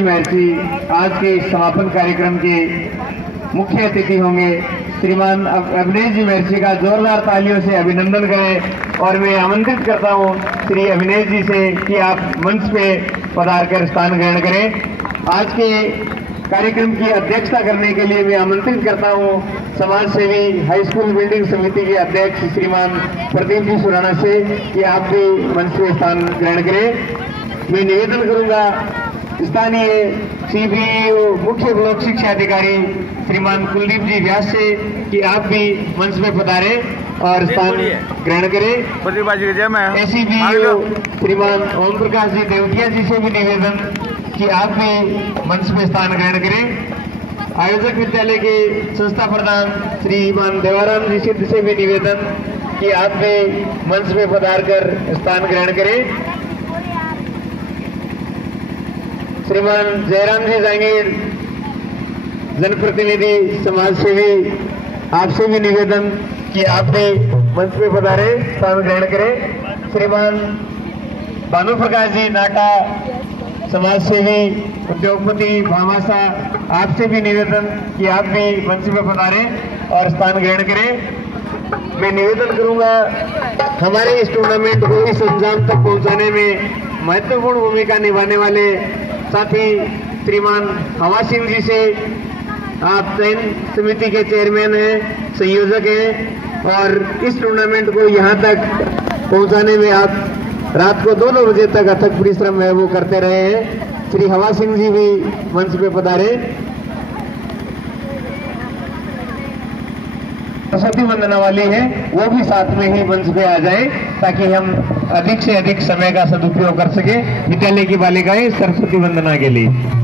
जी महर्षि आज के समापन कार्यक्रम के मुख्य अतिथि होंगे। श्रीमान अविनेश जी महर्षि का जोरदार तालियों से अभिनंदन करें और मैं आमंत्रित करता हूं श्री अविनेश जी से कि आप मंच पे पधार कर स्थान ग्रहण करें। आज के कार्यक्रम की अध्यक्षता करने के लिए मैं आमंत्रित करता हूं समाज सेवी हाई स्कूल बिल्डिंग समिति के अध्यक्ष श्रीमान प्रदीप जी सुराना से कि आप भी मंच पे स्थान ग्रहण करें। मैं निवेदन करूंगा स्थानीय सीबीओ मुख्य ब्लॉक शिक्षा अधिकारी श्रीमान कुलदीप जी व्यास से कि आप भी मंच में पधारे और स्थान ग्रहण करें। एसीबीओ श्रीमान ओम प्रकाश जी देवतिया जी से भी निवेदन कि आप भी मंच में स्थान ग्रहण करें। आयोजक विद्यालय के संस्था प्रधान श्रीमान देवाराम जी सिद्ध से भी निवेदन कि आप भी मंच में पधार कर स्थान ग्रहण करें। श्रीमान जयराम जी जांगीर जनप्रतिनिधि समाज सेवी आपसे भी निवेदन कि आप भी मंच पे पधारे स्थान ग्रहण करें। श्रीमान भानु प्रकाश जी नाटा समाज सेवी उद्योगपति भामासा आपसे भी निवेदन कि आप भी मंच पे पधारे और स्थान ग्रहण करें। मैं निवेदन करूंगा हमारे इस टूर्नामेंट को इस अंजाम तक पहुंचाने में महत्वपूर्ण भूमिका निभाने वाले साथी श्रीमान हवा सिंह जी से, आप चयन समिति के चेयरमैन हैं, संयोजक हैं और इस टूर्नामेंट को यहां तक पहुंचाने में आप रात को 2-2 बजे तक अथक परिश्रम है वो करते रहे हैं। श्री हवा सिंह जी भी मंच पे पधारे। सरस्वती वंदना वाली है वो भी साथ में ही मंच पे आ जाए ताकि हम अधिक से अधिक समय का सदुपयोग कर सके विद्यालय की बालिकाएं सरस्वती वंदना के लिए।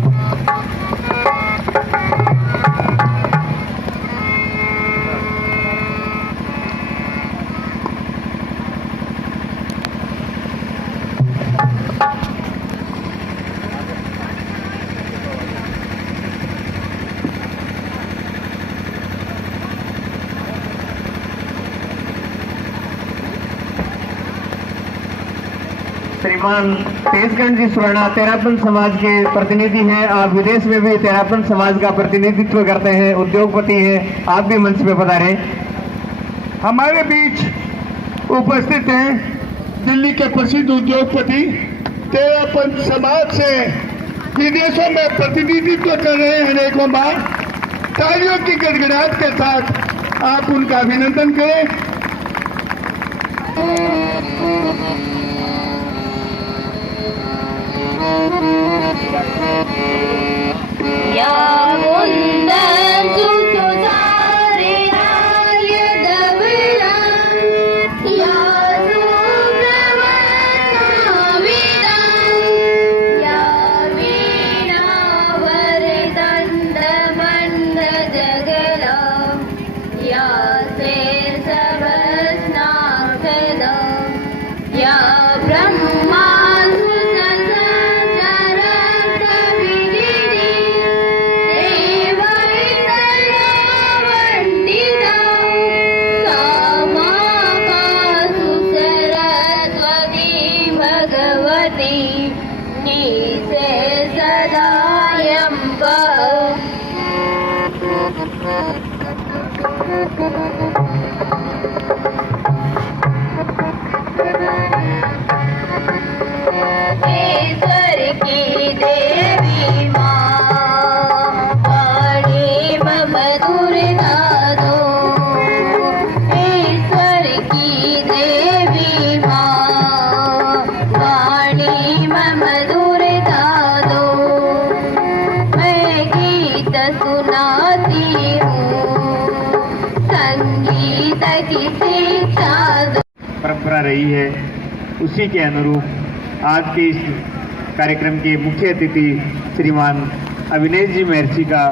श्रीमान तेजगंज जी सुराना तेरापन समाज के प्रतिनिधि हैं, आप विदेश में भी तेरापन समाज का प्रतिनिधित्व करते हैं, उद्योगपति हैं, आप भी मंच पे पधारे। हमारे बीच उपस्थित हैं दिल्ली के प्रसिद्ध उद्योगपति तेरापन समाज से विदेशों में प्रतिनिधित्व कर रहे हैं अनेकों बार। तालियों की गड़गड़ाहट के साथ आप उनका अभिनंदन करें। परंपरा रही है उसी के अनुरूप आज के इस कार्यक्रम के मुख्य अतिथि श्रीमान अविनेश जी महर्षि का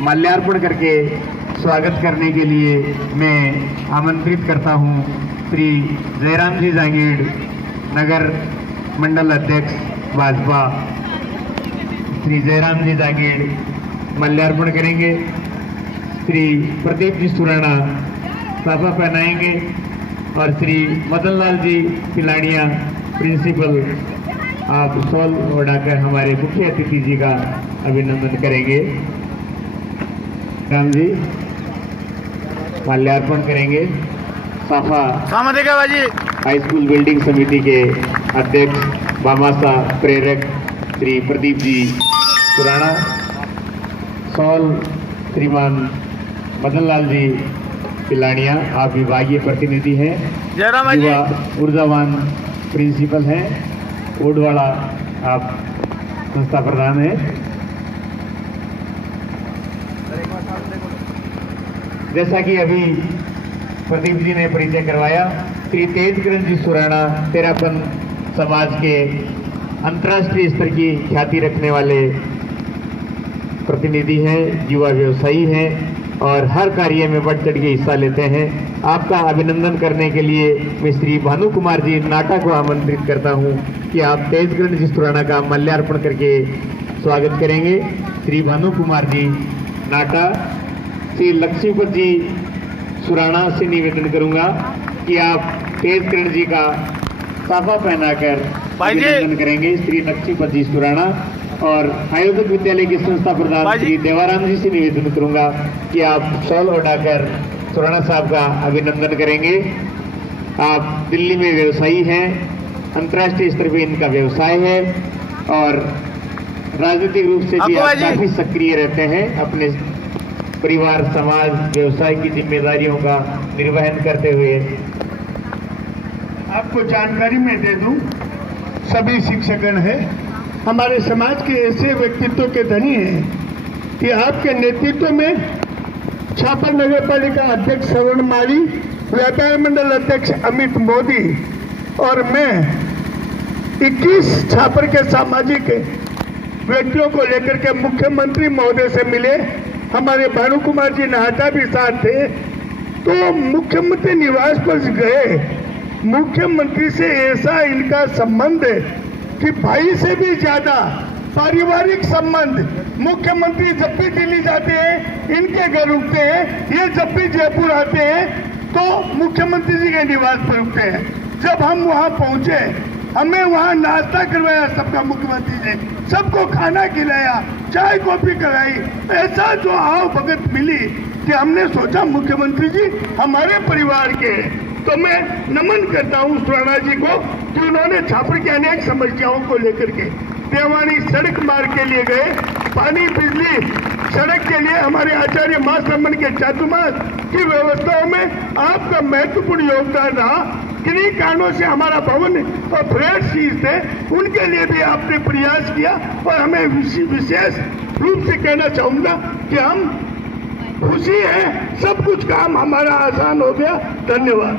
माल्यार्पण करके स्वागत करने के लिए मैं आमंत्रित करता हूं श्री जयराम जी जांगीर नगर मंडल अध्यक्ष भाजपा। श्री जयराम जी जांगीर माल्यार्पण करेंगे। श्री प्रदीप जी सुराना साफा पहनाएंगे और श्री मदन लाल जी पिलाड़िया प्रिंसिपल आप शॉल ओढ़ाकर हमारे मुख्य अतिथि जी का अभिनंदन करेंगे। राम जी माल्यार्पण करेंगे। साफा हाई स्कूल बिल्डिंग समिति के अध्यक्ष बामासा प्रेरक श्री प्रदीप जी सुराणा, शॉल श्रीमान मदन लाल जी पिलानिया, आप विभागीय प्रतिनिधि हैं। युवा ऊर्जावान प्रिंसिपल हैं। ओडवाड़ा आप संस्था प्रधान हैं। जैसा कि अभी प्रदीप जी ने परिचय करवाया, श्री तेजकिरण जी सुराणा तेरापन समाज के अंतर्राष्ट्रीय स्तर की ख्याति रखने वाले प्रतिनिधि हैं, युवा व्यवसायी हैं और हर कार्य में बढ़ चढ़ के हिस्सा लेते हैं। आपका अभिनंदन करने के लिए मैं श्री भानु कुमार जी नाटा को आमंत्रित करता हूं कि आप तेजकिरण जी सुराणा का माल्यार्पण करके स्वागत करेंगे। श्री भानु कुमार जी नाटा। श्री लक्ष्मीपत जी सुराणा से निवेदन करूंगा कि आप तेजकिरण जी का साफा पहनाकर अभिनंदन करेंगे। श्री लक्ष्मीपत जी सुराणा। और आयोजक विद्यालय के संस्था प्रधान श्री देवाराम जी से निवेदन करूंगा कि आप शॉल ओढ़ाकर सुराणा साहब का अभिनंदन करेंगे। आप दिल्ली में व्यवसायी हैं, अंतर्राष्ट्रीय स्तर पर इनका व्यवसाय है और राजनीतिक रूप से भी आप काफी सक्रिय रहते हैं। अपने परिवार, समाज, व्यवसाय की जिम्मेदारियों का निर्वहन करते हुए। आपको जानकारी में दे दूं, सभी शिक्षकगण हैं, हमारे समाज के ऐसे व्यक्तित्व के धनी हैं कि आपके नेतृत्व में छापर नगर पालिका अध्यक्ष श्रवण माली, व्यापार मंडल अध्यक्ष अमित मोदी और मैं 21 छापर के सामाजिक व्यक्तियों को लेकर के मुख्यमंत्री महोदय से मिले। हमारे भानु कुमार जी नाटा भी साथ थे। तो मुख्यमंत्री निवास पर गए। मुख्यमंत्री से ऐसा इनका संबंध है कि भाई से भी ज्यादा पारिवारिक संबंध। मुख्यमंत्री जब भी दिल्ली जाते हैं इनके घर रुकते हैं, ये जब भी जयपुर आते हैं तो मुख्यमंत्री जी के निवास पर रुकते हैं। जब हम वहां पहुंचे, हमें वहां नाश्ता करवाया सबका मुख्यमंत्री ने, सबको खाना खिलाया, चाय कॉफी कराई। ऐसा जो आओ भगत मिली कि हमने सोचा मुख्यमंत्री जी हमारे परिवार के। तो मैं नमन करता हूं सुराणा जी को कि उन्होंने छापर की अनेक समस्याओं को लेकर के देवानी सड़क मार्ग के लिए गए, पानी, बिजली, सड़क के लिए हमारे आचार्य मास रमन के चातुर्मास की व्यवस्थाओं में आपका महत्वपूर्ण योगदान रहा। किन्हीं कारणों से हमारा भवन और फ्लैट सीज थे, उनके लिए भी आपने प्रयास किया और हमें विशेष रूप से कहना चाहूंगा कि हम खुशी है, सब कुछ काम हमारा आसान हो गया। धन्यवाद।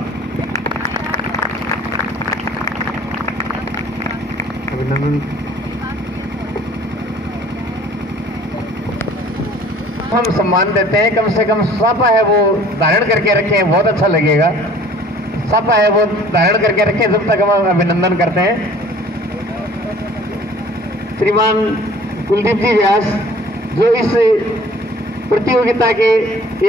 अभिनंदन। हम सम्मान देते हैं, कम से कम साफा है वो धारण करके रखें, बहुत अच्छा लगेगा। साफा है वो धारण करके रखें, जब तक हम अभिनंदन करते हैं। श्रीमान कुलदीप जी व्यास जो इस प्रतियोगिता के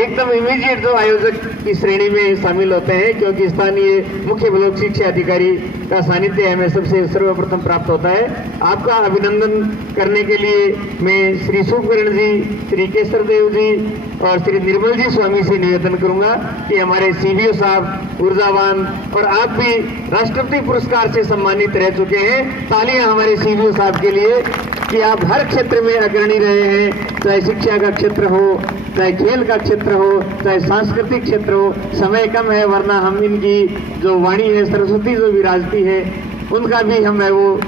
एकदम इमीडिएट जो आयोजक की श्रेणी में शामिल होते हैं, क्योंकि स्थानीय मुख्य ब्लॉक शिक्षा अधिकारी का सानिध्य हमें सबसे सर्वप्रथम प्राप्त होता है। आपका अभिनंदन करने के लिए मैं श्री सुखकरण जी, श्री केसर देव जी और श्री निर्मल जी स्वामी से निवेदन करूंगा कि हमारे सीबीओ साहब ऊर्जावान और आप भी राष्ट्रपति पुरस्कार से सम्मानित रह चुके हैं। तालियां हमारे सीबीओ साहब के लिए कि आप हर क्षेत्र में अग्रणी रहे हैं, चाहे शिक्षा का क्षेत्र हो, चाहे खेल का क्षेत्र हो, चाहे सांस्कृतिक क्षेत्र हो। समय कम है, वरना हम इनकी जो वाणी है, सरस्वती जो विराजती है, उनका भी हम है वो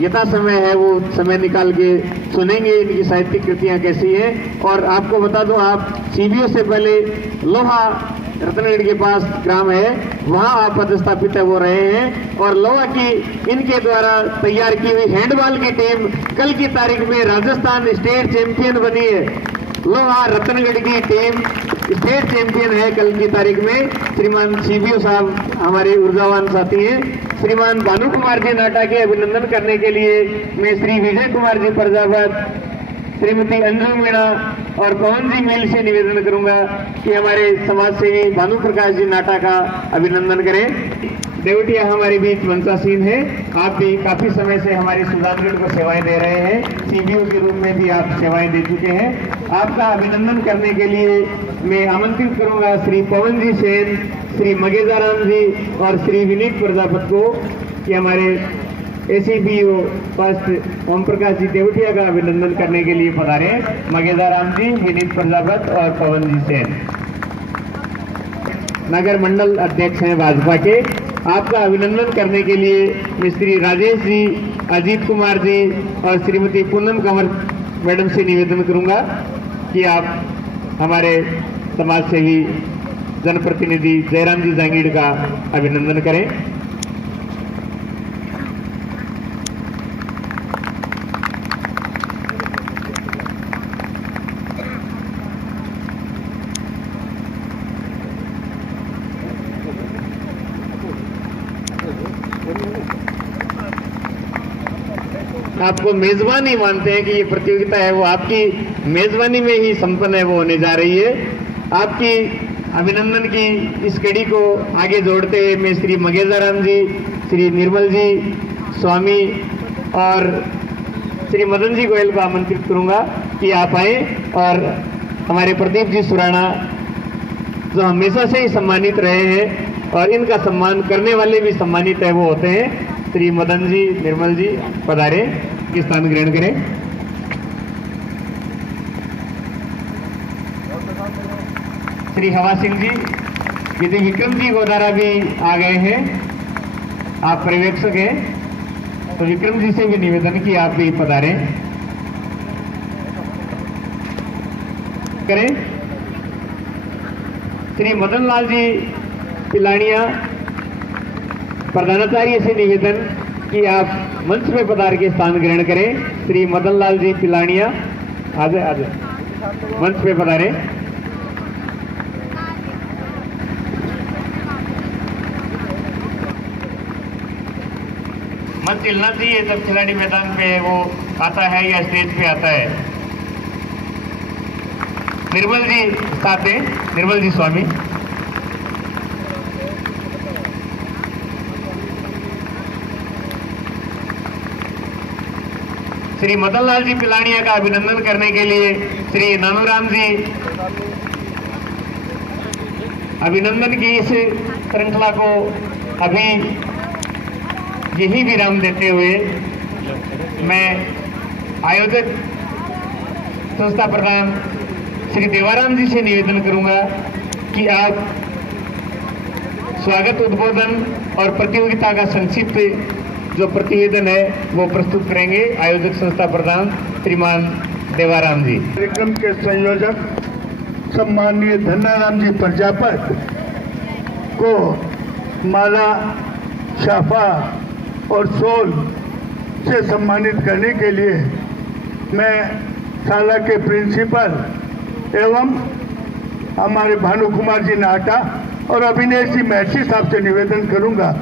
यथा समय है वो समय निकाल के सुनेंगे इनकी साहित्यिक कृतियां कैसी हैं। और आपको बता दूं, आप सीबीओ से पहले लोहा रत्नगढ़ के पास ग्राम है, वहां आप पदस्थापित है वो रहे हैं। और लोहा की इनके द्वारा तैयार की हुई हैंडबॉल की टीम कल की तारीख में राजस्थान स्टेट चैंपियन बनी है। लोहा रत्नगढ़ की टीम स्टेट चैंपियन है कल की तारीख में। श्रीमान सीबीओ साहब हमारे ऊर्जावान साथी हैं। श्रीमान भानु कुमार जी नाटा के अभिनंदन करने के लिए मैं श्री विजय कुमार जी प्रजापत, श्रीमती अंजू मीणा और पवन जी मेल से निवेदन करूंगा कि हमारे समाज सेवी भानु प्रकाश जी नाटा का अभिनंदन करें। देवटिया हमारे बीच मंचासीन है। आप भी काफी समय से हमारे सुजानगढ़ को सेवाएं दे रहे हैं, सीबीओ के रूप में भी आप सेवाएं दे चुके हैं। आपका अभिनंदन करने के लिए मैं आमंत्रित करूंगा श्री पवन जी सेन, श्री मगेदाराम जी और श्री विनीत प्रजापत को कि हमारे एसीबीओ फर्स्ट ओम प्रकाश जी देवटिया का अभिनंदन करने के लिए पधारे। मगेदाराम जी, विनीत प्रजापत और पवन जी सेन नगर मंडल अध्यक्ष हैं भाजपा के। आपका अभिनंदन करने के लिए मैं श्री राजेश जी, अजीत कुमार जी और श्रीमती पूनम कंवर मैडम से निवेदन करूंगा कि आप हमारे समाज सेवी जनप्रतिनिधि जयराम जी जांगीड़ का अभिनंदन करें। आपको मेजबान ही मानते हैं कि ये प्रतियोगिता है वो आपकी मेजबानी में ही संपन्न है, वो होने जा रही है। आपकी अभिनंदन की इस कड़ी को आगे जोड़ते हुए मैं श्री मगेदाराम जी, श्री निर्मल जी स्वामी और श्री मदन जी गोयल को आमंत्रित करूंगा कि आप आए और हमारे प्रदीप जी सुराणा जो हमेशा से ही सम्मानित रहे हैं और इनका सम्मान करने वाले भी सम्मानित है वो होते हैं। श्री मदन जी, निर्मल जी पधारे, स्थान ग्रहण करें। श्री हवा सिंह जी, यदि विक्रम जी गोदारा भी आ गए हैं, आप पर्यवेक्षक हैं, तो विक्रम जी से भी निवेदन कि आप भी पधारें करें। श्री मदन लाल जी पिलानिया, प्रधानाचार्य से निवेदन कि आप मंच में पधार के स्थान ग्रहण करें। श्री मदन लाल जी पिलानिया आज मंच पे पधारें। मंच हिलना चाहिए जब खिलाड़ी मैदान पे वो आता है या स्टेज पे आता है। निर्मल जी साथ हैं, निर्मल जी स्वामी। श्री मदन लाल जी पिलानिया का अभिनंदन करने के लिए श्री नानूराम जी अभिनंदन की इस श्रृंखला को अभी यही विराम देते हुए मैं आयोजक संस्था प्रधान श्री देवाराम जी से निवेदन करूंगा कि आप स्वागत उद्बोधन और प्रतियोगिता का संक्षिप्त जो प्रतिवेदन है वो प्रस्तुत करेंगे आयोजक संस्था प्रधान श्रीमान देवाराम जी। कार्यक्रम के संयोजक सम्माननीय धन्नाराम जी प्रजापत को माला, शाफा और शॉल से सम्मानित करने के लिए मैं शाला के प्रिंसिपल एवं हमारे भानु कुमार जी नाटा और अभिनेश जी महर्षि साहब से निवेदन करूंगा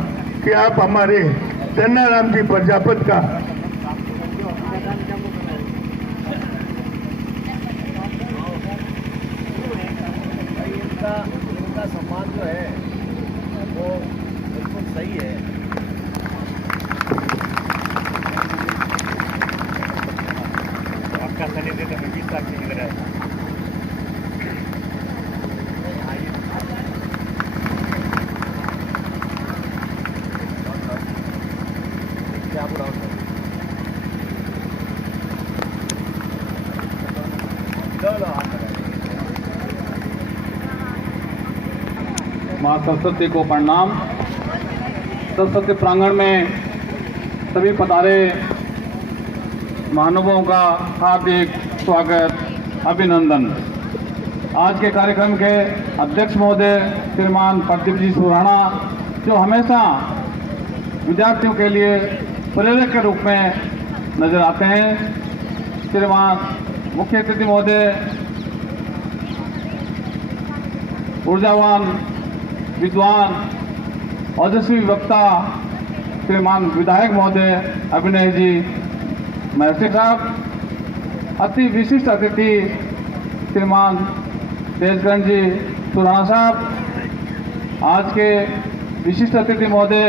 कि आप हमारे धन्नाराम जी प्रजापत का इनका सम्मान जो है वो बिल्कुल सही है। आपका सनी देता है 20 साल की इधर है। माँ सरस्वती को प्रणाम। सरस्वती प्रांगण में सभी पधारे महानुभावों का हार्दिक स्वागत, अभिनंदन। आज के कार्यक्रम के अध्यक्ष महोदय श्रीमान प्रदीप जी सुराणा, जो हमेशा विद्यार्थियों के लिए प्रेरक के रूप में नजर आते हैं। श्रीमान मुख्य अतिथि महोदय, ऊर्जावान, विद्वान, ओजस्वी वक्ता श्रीमान विधायक महोदय अभिनय जी महर्षि साहब, अति विशिष्ट अतिथि श्रीमान तेजगंज जी सुराणा साहब, आज के विशिष्ट अतिथि महोदय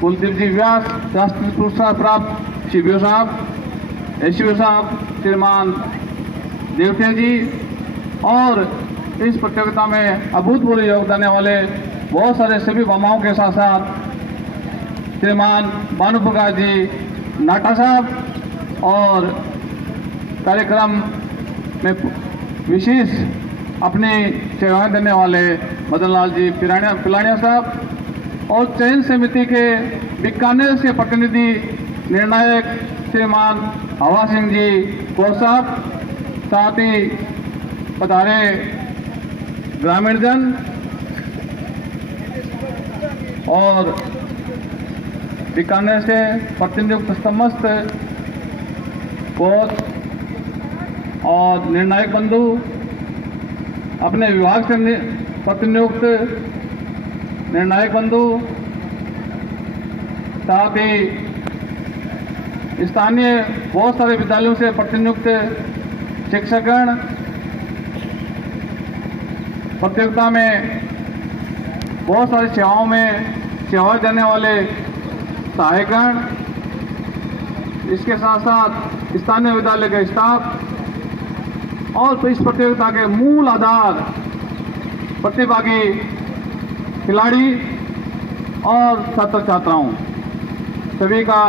कुलदीप जी व्यास, राष्ट्रीय पुरस्कार प्राप्त शिवयो साहब, एसवीओ साहब, श्रीमान देवटे जी, और इस प्रतियोगिता में अभूतपूर्व योगदान देने वाले बहुत सारे सभी मामाओं के साथ साथ श्रीमान भानु प्रकाश जी नाटा साहब, और कार्यक्रम में विशेष अपनी सेवाएं देने वाले मदन लाल जी पिलानिया साहब, और चयन समिति के बीकानेर से प्रतिनिधि निर्णायक श्रीमान हवा सिंह जी कौर साहब, साथ ही पधारे ग्रामीण जन और बीकानेर से प्रतिनियुक्त समस्त कोच और निर्णायक बंधु, अपने विभाग से प्रतिनियुक्त निर्णायक बंधु, साथ ही स्थानीय बहुत सारे विद्यालयों से प्रतिनियुक्त शिक्षकगण, प्रतियोगिता में बहुत सारी सेवाओं में सेवाएं देने वाले सहायकगण, इसके साथ साथ स्थानीय विद्यालय के स्टाफ, और इस प्रतियोगिता के मूल आधार प्रतिभागी खिलाड़ी और छात्र छात्राओं सभी का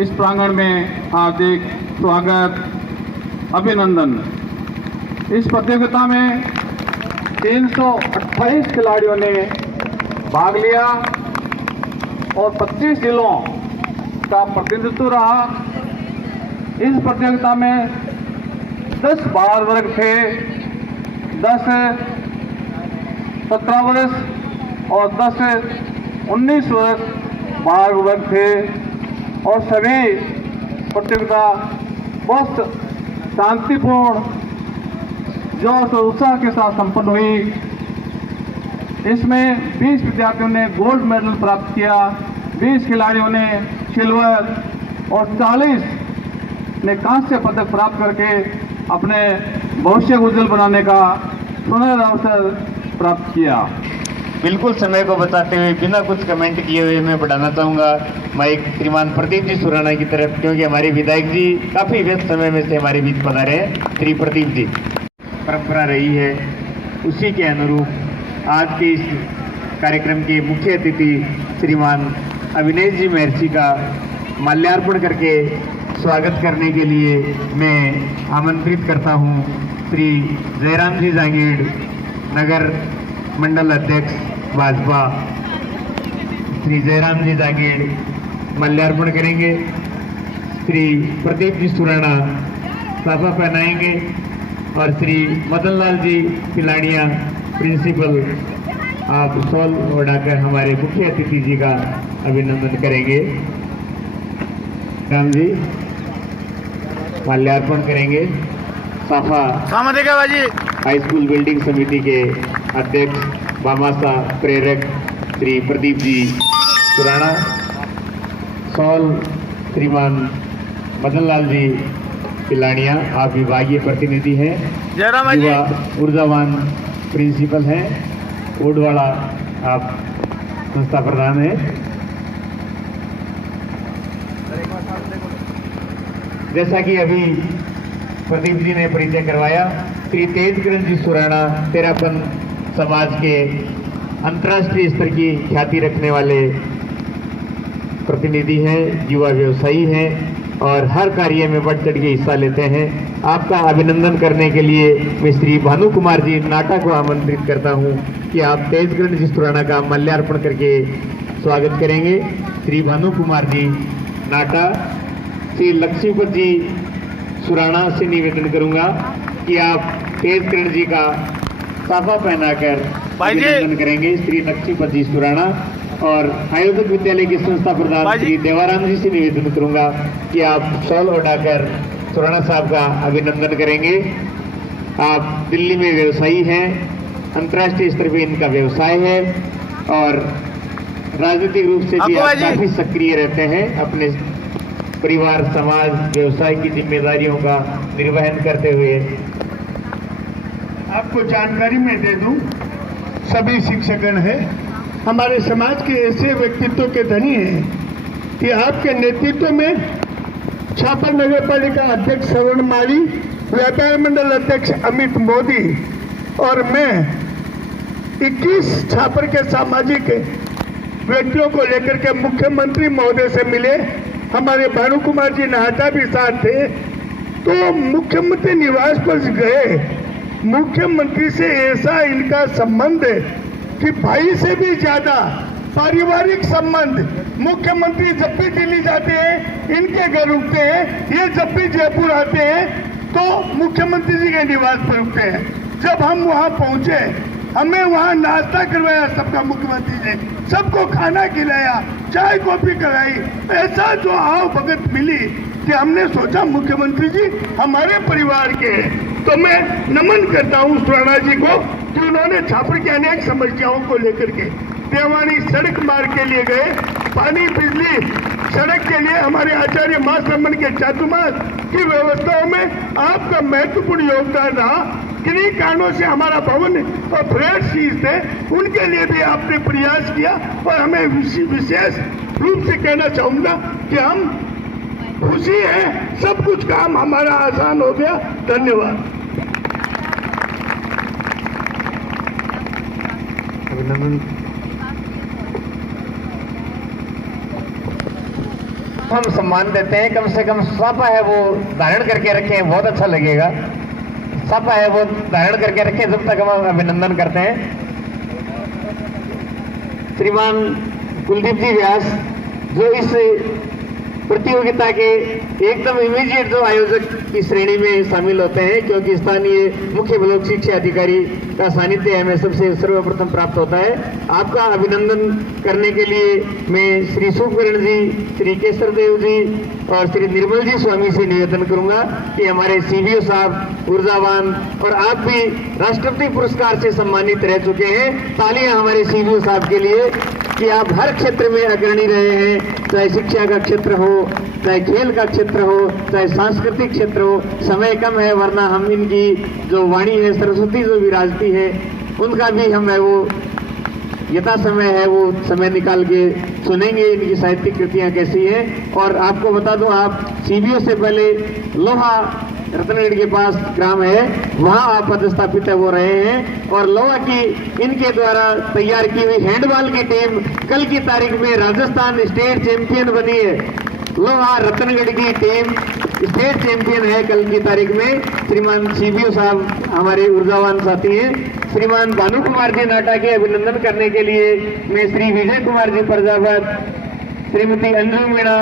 इस प्रांगण में हार्दिक स्वागत, अभिनंदन। इस प्रतियोगिता में 328 खिलाड़ियों ने भाग लिया और 25 जिलों का प्रतिनिधित्व रहा। इस प्रतियोगिता में 10 बाल वर्ग थे, 10 17 वर्ष और 10 19 वर्ष बाल वर्ग थे, और सभी प्रतियोगिता बहुत शांतिपूर्ण जोश और उत्साह के साथ संपन्न हुई। इसमें 20 विद्यार्थियों ने गोल्ड मेडल प्राप्त किया, 20 खिलाड़ियों ने सिल्वर और 40 ने कांस्य पदक प्राप्त करके अपने भविष्य को उज्जवल बनाने का सुनहरा अवसर प्राप्त किया। बिल्कुल समय को बचाते हुए बिना कुछ कमेंट किए हुए मैं बढ़ाना चाहूँगा माइक श्रीमान प्रदीप जी सुराना की तरफ, क्योंकि हमारे विधायक जी काफ़ी व्यस्त समय में से हमारे बीच पधारे हैं। श्री प्रदीप जी, परंपरा रही है उसी के अनुरूप आज के इस कार्यक्रम के मुख्य अतिथि श्रीमान अविनेश जी महर्षि का माल्यार्पण करके स्वागत करने के लिए मैं आमंत्रित करता हूं श्री जयराम जी जांगीड़, नगर मंडल अध्यक्ष भाजपा। श्री जयराम जी जांगीड़ माल्यार्पण करेंगे, श्री प्रदीप जी सुराना साफा पहनाएंगे, और श्री मदन लाल जी पिलानिया प्रिंसिपल आप शॉल ओढ़ाकर हमारे मुख्य अतिथि जी का अभिनंदन करेंगे। राम जी माल्यार्पण करेंगे। साफा हाई स्कूल बिल्डिंग समिति के अध्यक्ष बामासा प्रेरक श्री प्रदीप जी सुराना, शॉल श्रीमान मदन लाल जी पिलानिया, आप विभागीय प्रतिनिधि हैं, युवा ऊर्जावान प्रिंसिपल हैं, ओडवाड़ा आप संस्था प्रधान हैं। जैसा कि अभी प्रदीप जी ने परिचय करवाया, श्री तेजकिरण जी सुराना तेरापन समाज के अंतर्राष्ट्रीय स्तर की ख्याति रखने वाले प्रतिनिधि हैं, युवा व्यवसायी हैं और हर कार्य में बढ़ चढ़ के हिस्सा लेते हैं। आपका अभिनंदन करने के लिए मैं श्री भानु कुमार जी नाटा को आमंत्रित करता हूं कि आप तेजकिरण जी सुराना का माल्यार्पण करके स्वागत करेंगे। श्री भानु कुमार जी नाटा। श्री लक्ष्मीपत जी सुराना से निवेदन करूंगा कि आप तेजकिरण जी का साफा पहनाकर अभिनंदन करेंगे। श्री लक्ष्मीपत जी सुराना। और आयोजक विद्यालय के संस्था प्रधान श्री देवाराम जी से निवेदन करूंगा कि आप शॉल उठाकर सुराना साहब का अभिनंदन करेंगे। आप दिल्ली में व्यवसायी हैं, अंतर्राष्ट्रीय स्तर पे इनका व्यवसाय है और राजनीतिक रूप से भी आप काफी सक्रिय रहते हैं, अपने परिवार, समाज, व्यवसाय की जिम्मेदारियों का निर्वहन करते हुए। आपको जानकारी में दे दूं, सभी शिक्षकगण हैं, हमारे समाज के ऐसे व्यक्तित्व के धनी हैं कि आपके नेतृत्व में छापर नगर पालिका अध्यक्ष श्रवण माली, व्यापार मंडल अध्यक्ष अमित मोदी और मैं 21 छापर के सामाजिक व्यक्तियों को लेकर के मुख्यमंत्री महोदय से मिले। हमारे भानु कुमार जी नाहटा भी साथ थे। तो मुख्यमंत्री निवास पर गए, मुख्यमंत्री से ऐसा इनका संबंध है कि भाई से भी ज्यादा पारिवारिक संबंध। मुख्यमंत्री जब भी दिल्ली जाते हैं इनके घर रुकते हैं, ये जब भी जयपुर आते हैं तो मुख्यमंत्री जी के निवास पर रुकते हैं। जब हम वहां पहुंचे, हमें वहां नाश्ता करवाया सबका मुख्यमंत्री ने, सबको खाना खिलाया, चाय कॉफी कराई। ऐसा जो आओ भगत मिली कि हमने सोचा मुख्यमंत्री जी हमारे परिवार के हैं। तो मैं नमन करता हूं सुराणा जी को कि उन्होंने छापर की अनेक समस्याओं को लेकर के देवानी सड़क मार्ग के लिए गए, पानी बिजली सड़क के लिए हमारे आचार्य मास रमन के चातुर्मास की व्यवस्थाओं में आपका महत्वपूर्ण योगदान रहा। किन्हीं कारणों से हमारा भवन और फ्लैट सीज थे, उनके लिए भी आपने प्रयास किया और हमें विशेष रूप से कहना चाहूंगा कि हम खुशी है, सब कुछ काम हमारा आसान हो गया। धन्यवाद। अभिनंदन। हम सम्मान देते हैं, कम से कम साफा है वो धारण करके रखें, बहुत अच्छा लगेगा। साफा है वो धारण करके रखें, जब तक हम अभिनंदन करते हैं। श्रीमान कुलदीप जी व्यास जो इस प्रतियोगिता के एकदम इमीडिएट जो आयोजक की श्रेणी में शामिल होते हैं, क्योंकि स्थानीय मुख्य ब्लॉक शिक्षा अधिकारी का सानिध्य हमें सबसे सर्वप्रथम प्राप्त होता है। आपका अभिनंदन करने के लिए मैं श्री सुखकरण जी, श्री केसर देव जी और श्री निर्मल जी स्वामी से निवेदन करूंगा कि हमारे सीबीओ साहब ऊर्जावान और आप भी राष्ट्रपति पुरस्कार से सम्मानित रह चुके हैं। तालियां हमारे सीबीओ साहब के लिए कि आप हर क्षेत्र में अग्रणी रहे हैं, चाहे शिक्षा का क्षेत्र हो, चाहे खेल का क्षेत्र हो, चाहे सांस्कृतिक क्षेत्र हो। समय कम है, वरना हम इनकी जो वाणी है, सरस्वती जो विराजती है, उनका भी हम है वो यथा समय है वो समय निकाल के सुनेंगे इनकी साहित्यिक कृतियां कैसी हैं। और आपको बता दूं, आप सीबीओ से पहले लोहा रतनगढ़ के पास ग्राम है, वहां आप पदस्थापित है वो रहे हैं। और लोहा की इनके द्वारा तैयार की हुई हैंडबॉल की टीम कल की तारीख में राजस्थान स्टेट चैंपियन बनी है। लोहा रतनगढ़ की टीम स्टेट चैंपियन है कल की तारीख में। श्रीमान सीबीओ साहब हमारे ऊर्जावान साथी हैं। श्रीमान भानु कुमार जी नाहटा के अभिनंदन करने के लिए मैं श्री विजय कुमार जी प्रजापत, श्रीमती अंजू मीणा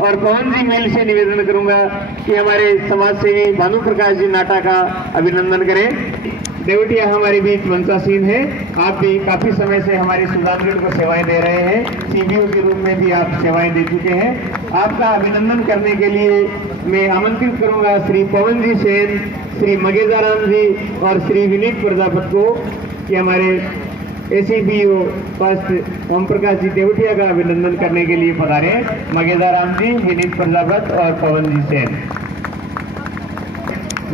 और पवन जी मेल से निवेदन करूंगा कि हमारे समाज सेवी भानु प्रकाश जी नाहटा का अभिनंदन करें। देवटिया हमारे बीच मंचासीन है, आप भी काफी समय से हमारे सुजानगढ़ को सेवाएं दे रहे हैं, सीबीओ के रूप में भी आप सेवाएं दे चुके हैं। आपका अभिनंदन करने के लिए मैं आमंत्रित करूंगा श्री पवन जी सेन, श्री मगेदाराम जी और श्री विनीत प्रजापत को कि हमारे एसीबीओ फर्स्ट ओम प्रकाश जी देवटिया का अभिनंदन करने के लिए पधारे। मगेदाराम जी, विनीत प्रजापत और पवन जी सेन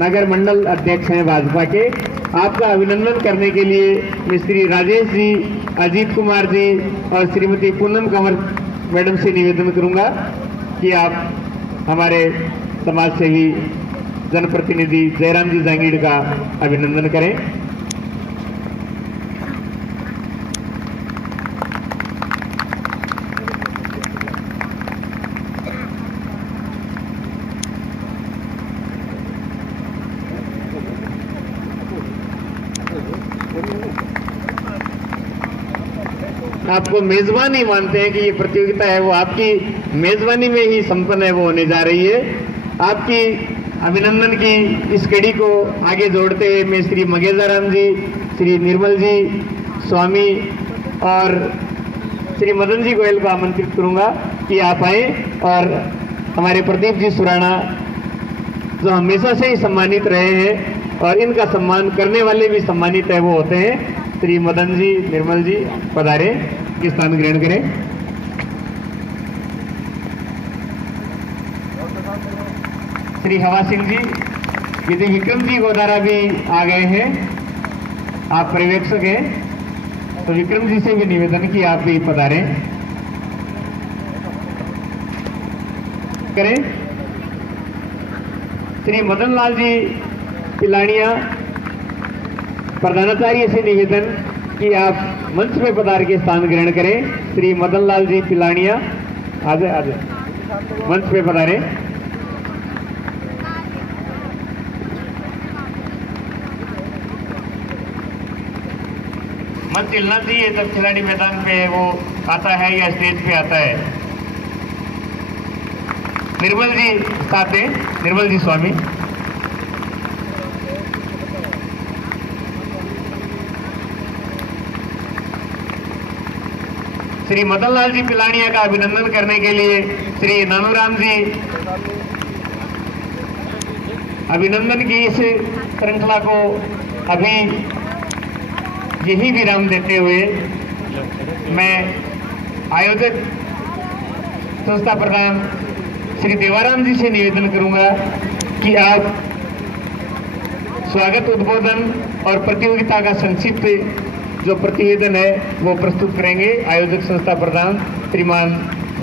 नगर मंडल अध्यक्ष हैं भाजपा के। आपका अभिनंदन करने के लिए मैं श्री राजेश जी, अजीत कुमार जी और श्रीमती पूनम कंवर मैडम से निवेदन करूंगा कि आप हमारे समाज सेवी जनप्रतिनिधि जयराम जी जांगीड़ का अभिनंदन करें। आपको मेजबानी मानते हैं कि ये प्रतियोगिता है वो आपकी मेजबानी में ही संपन्न है वो होने जा रही है। आपकी अभिनंदन की इस कड़ी को आगे जोड़ते हुए मैं श्री मगेदाराम जी, श्री निर्मल जी स्वामी और श्री मदन जी गोयल को आमंत्रित करूंगा कि आप आए और हमारे प्रदीप जी सुराणा जो हमेशा से ही सम्मानित रहे हैं और इनका सम्मान करने वाले भी सम्मानित है वो होते हैं। श्री मदन जी, निर्मल जी पधारे, स्थान ग्रहण करें। श्री हवा सिंह जी, विधि विक्रम जी गोदारा भी आ गए हैं, आप पर्यवेक्षक हैं। तो विक्रम जी से भी निवेदन कि आप भी पधारें करें। श्री मदन लाल जी पिलानिया प्रधानाचार्य से निवेदन कि आप मंच में पधार के स्थान ग्रहण करें। श्री मदन लाल जी पिलानिया आज मंच पे पधारें। मंच हिलना चाहिए जब खिलाड़ी मैदान पे वो आता है या स्टेज पे आता है। निर्मल जी साथ हैं, निर्मल जी स्वामी। श्री मदन लाल जी पिलानिया का अभिनंदन करने के लिए श्री नानूराम जी अभिनंदन की इस श्रृंखला को अभी यही विराम देते हुए मैं आयोजक संस्था प्रधान श्री देवाराम जी से निवेदन करूंगा कि आप स्वागत उद्बोधन और प्रतियोगिता का संक्षिप्त जो प्रतिवेदन है वो प्रस्तुत करेंगे आयोजक संस्था प्रधान श्रीमान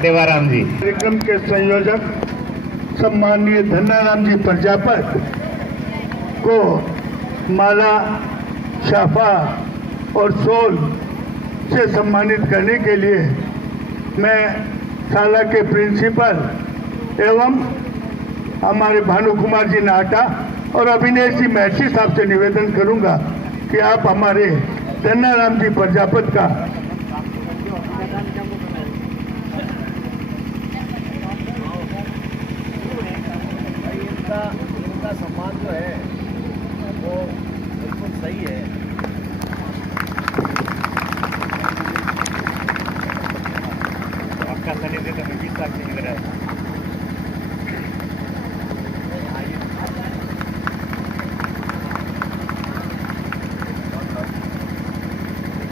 देवाराम जी। कार्यक्रम के संयोजक सम्माननीय धन्नाराम जी प्रजापत को माला, शाफा और शॉल से सम्मानित करने के लिए मैं शाला के प्रिंसिपल एवं हमारे भानु कुमार जी नाटा और अभिनय जी महर्षि साहब से निवेदन करूंगा कि आप हमारे धन्नाराम जी प्रजापत का इनका सम्मान जो है वो बिल्कुल सही है। आपका सनी देता है 20 साल की इधर है।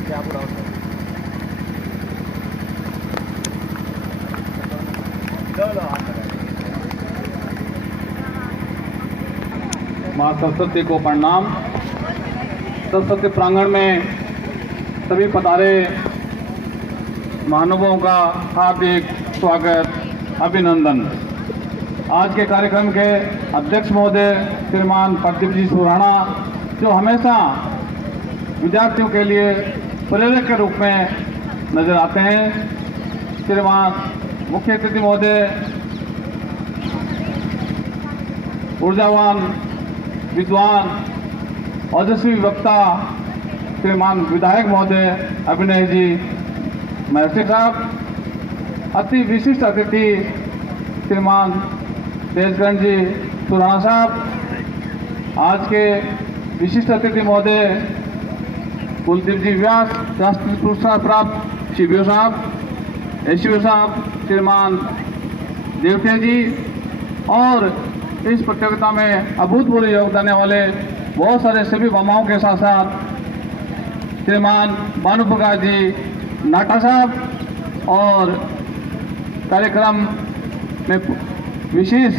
क्या बुरा चलो माँ सरस्वती को प्रणाम। सरस्वती प्रांगण में सभी पधारे महानुभावों का हार्दिक स्वागत, अभिनंदन। आज के कार्यक्रम के अध्यक्ष महोदय श्रीमान प्रदीप जी सुराणा, जो हमेशा विद्यार्थियों के लिए प्रेरक के रूप में नजर आते हैं। श्रीमान मुख्य अतिथि महोदय, ऊर्जावान, विद्वान, ओजस्वी वक्ता श्रीमान विधायक महोदय अभिनय जी महर्षि साहब, अति विशिष्ट अतिथि श्रीमान तेजगंज जी सुराणा साहब, आज के विशिष्ट अतिथि महोदय कुलदीप जी व्यास, राष्ट्रीय पुरस्कार प्राप्त शिविर साहब, एसवीओ साहब श्रीमान देवते जी, और इस प्रतियोगिता में अभूतपूर्व योगदान देने वाले बहुत सारे सभी मामाओं के साथ साथ श्रीमान भानु प्रकाश जी नाटा साहब, और कार्यक्रम में विशेष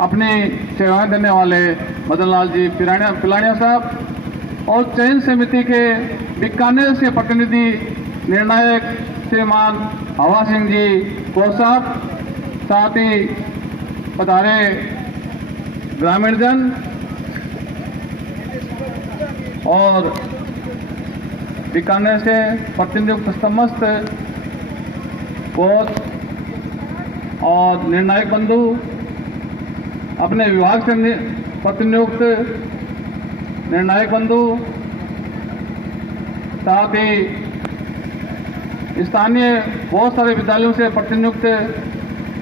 अपनी सेवाएं देने वाले मदन लाल जी पिलानिया साहब, और चयन समिति के बीकानेर से प्रतिनिधि निर्णायक श्रीमान हवा सिंह जी को साहब, साथ ही पधारे ग्रामीण जन और बीकानेर से प्रतिनियुक्त समस्त कोच और निर्णायक बंधु, अपने विभाग से प्रतिनियुक्त निर्णायक बंधु, साथ ही स्थानीय बहुत सारे विद्यालयों से प्रतिनियुक्त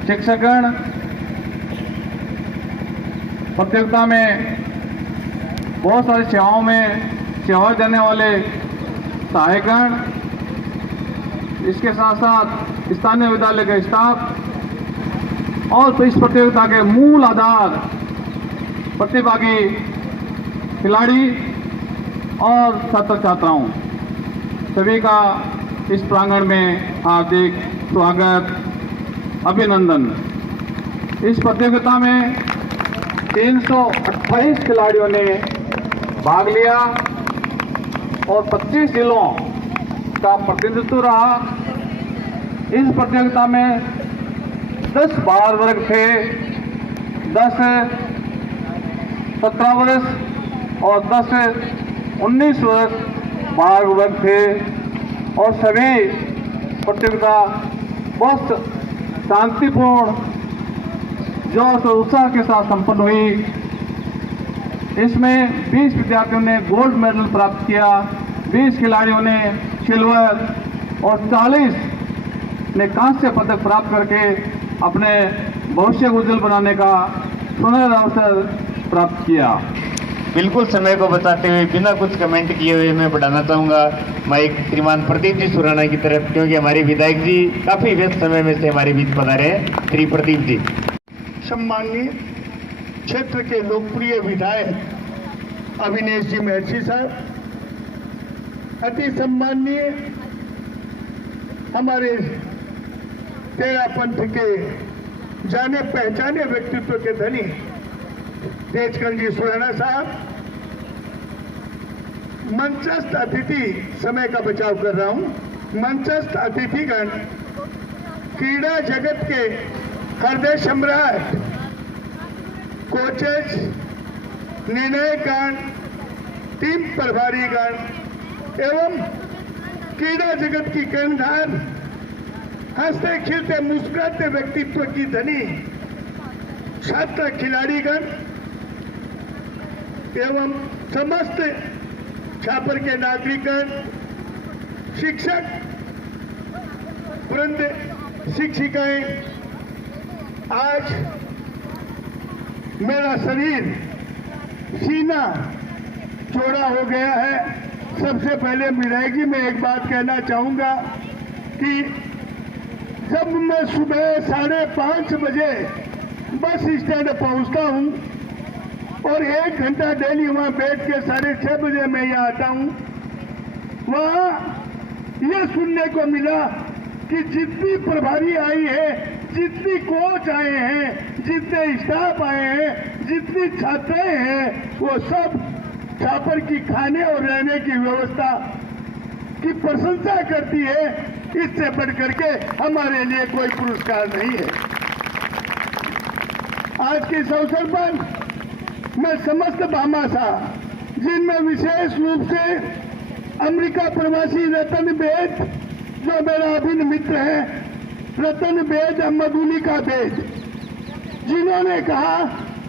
शिक्षकगण, प्रतियोगिता में बहुत सारी सेवाओं में सेवाएं देने वाले सहायकगण, इसके साथ साथ स्थानीय विद्यालय के स्टाफ, और इस प्रतियोगिता के मूल आधार प्रतिभागी खिलाड़ी और छात्र छात्राओं, सभी का इस प्रांगण में हार्दिक स्वागत, अभिनंदन। इस प्रतियोगिता में 328 खिलाड़ियों ने भाग लिया और 25 जिलों का प्रतिनिधित्व रहा। इस प्रतियोगिता में 10 बाल वर्ग थे, 10 17 वर्ष और 10 19 वर्ष बाल वर्ग थे और सभी प्रतियोगिता बहुत शांतिपूर्ण जोश और उत्साह के साथ संपन्न हुई। इसमें 20 विद्यार्थियों ने गोल्ड मेडल प्राप्त किया, 20 खिलाड़ियों ने सिल्वर और 40 ने कांस्य पदक प्राप्त करके अपने भविष्य को उज्जवल बनाने का सुनहरा अवसर प्राप्त किया। बिल्कुल समय को बचाते हुए बिना कुछ कमेंट किए हुए मैं बढ़ाना चाहूँगा माइक श्रीमान प्रदीप जी सुराना की तरफ, क्योंकि हमारे विधायक जी काफ़ी व्यस्त समय में से हमारे बीच पधारे हैं। श्री प्रदीप जी। सम्माननीय क्षेत्र के लोकप्रिय विधायक अविनेश जी महर्षि साहब, अति सम्माननीय हमारे तेरा पंथ के जाने पहचाने व्यक्तित्व के धनी तेजकन जी सुराना साहब, मंचस्थ अतिथि, समय का बचाव कर रहा हूं, मंचस्थ अतिथिगण, क्रीड़ा जगत के हृदय सम्राट, कोचेस, निर्णयगण, टीम प्रभारीगण एवं क्रीड़ा जगत की कर्णधार, हंसते खिलते मुस्कुराते व्यक्तित्व की धनी छात्र खिलाड़ीगण एवं समस्त छापर के नागरिकगण, शिक्षक वृंद, शिक्षिकाएं, आज मेरा शरीर सीना चौड़ा हो गया है। सबसे पहले विधायक जी मैं एक बात कहना चाहूंगा कि जब मैं सुबह 5:30 बजे बस स्टैंड पहुंचता हूं और 1 घंटा डेली वहां बैठ के 6:30 बजे मैं यहाँ आता हूं, वहां ये सुनने को मिला कि जितनी प्रभारी आई है, जितनी कोच आए हैं, जितने स्टाफ आए हैं, जितनी छात्राएं हैं, वो सब छापर की खाने और रहने की व्यवस्था की प्रशंसा करती है। इससे बढ़ करके हमारे लिए कोई पुरस्कार नहीं है। आज के इस अवसर पर मैं समस्त भामाशाह, जिनमें विशेष रूप से अमेरिका प्रवासी रतन बेद, जो मेरा अभिन्न मित्र है, रतन बेद, मधुलिका बेद, जिन्होंने कहा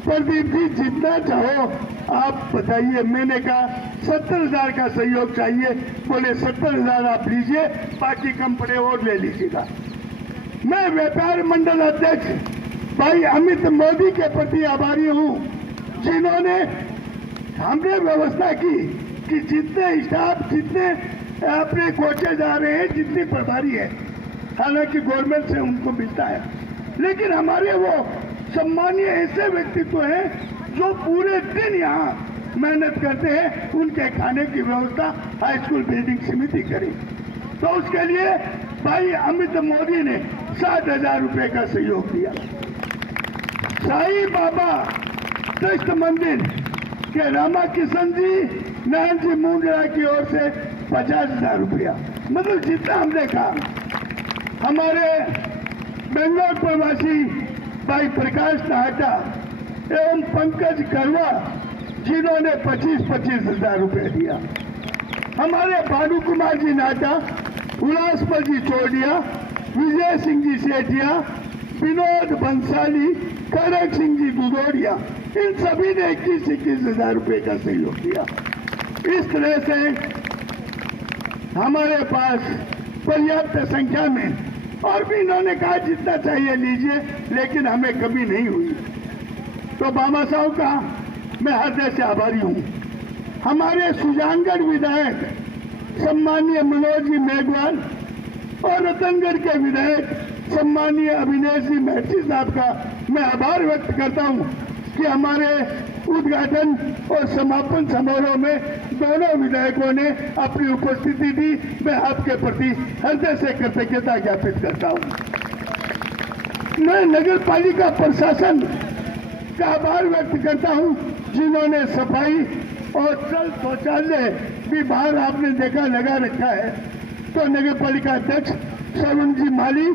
प्रदीप जी जितना चाहो आप बताइए। मैंने कहा 70,000 का सहयोग चाहिए। बोले 70,000 आप लीजिए, बाकी कंपनी और ले लीजिएगा। मैं व्यापार मंडल अध्यक्ष भाई अमित मोदी के प्रति आभारी हूं, जिन्होंने हमने व्यवस्था की कि जितने स्टाफ, जितने अपने कोचेज आ रहे हैं, जितनी प्रभारी है, हालांकि गवर्नमेंट से उनको मिलता है, लेकिन हमारे वो सम्मानीय ऐसे व्यक्तित्व हैं जो पूरे दिन यहाँ मेहनत करते हैं। उनके खाने की व्यवस्था हाई स्कूल बिल्डिंग समिति करी, तो उसके लिए भाई अमित मोदी ने 60,000 रुपए का सहयोग दिया। साईं बाबा ट्रस्ट मंदिर के रामा किशन जी, नारायण जी मुंडरा की ओर से 50,000 रुपया, मतलब जितना हमने कहा। हमारे बेंगलोर प्रवासी भाई प्रकाश नाहटा एवं पंकज करवा, जिन्होंने 25,000 रुपए दिया। हमारे भानु कुमार जी नाहटा, उल्लासपत जी चौड़िया, विजय सिंह जी सेठिया, विनोद बंसाली, करक सिंह जी दुदोड़िया, इन सभी ने 21,000 रुपए का सहयोग दिया। इस तरह से हमारे पास पर्याप्त संख्या में, और भी इन्होंने कहा जितना चाहिए लीजिए, लेकिन हमें कमी नहीं हुई। तो बाबा साहब का मैं हृदय से आभारी हूँ। हमारे सुजानगढ़ विधायक सम्मानीय मनोज जी मेघवाल और रतनगढ़ के विधायक सम्मानीय अविनेश जी महर्षि साहब का मैं आभार व्यक्त करता हूँ कि हमारे उद्घाटन और समापन समारोह में दोनों विधायकों ने अपनी उपस्थिति दी। मैं आपके प्रति हृदय से कृतज्ञता ज्ञापित करता हूँ। मैं नगर पालिका प्रशासन का आभार व्यक्त करता हूँ, जिन्होंने सफाई और जल शौचालय भी बाहर आपने देखा लगा रखा है। तो नगर पालिका अध्यक्ष श्रवण जी माली,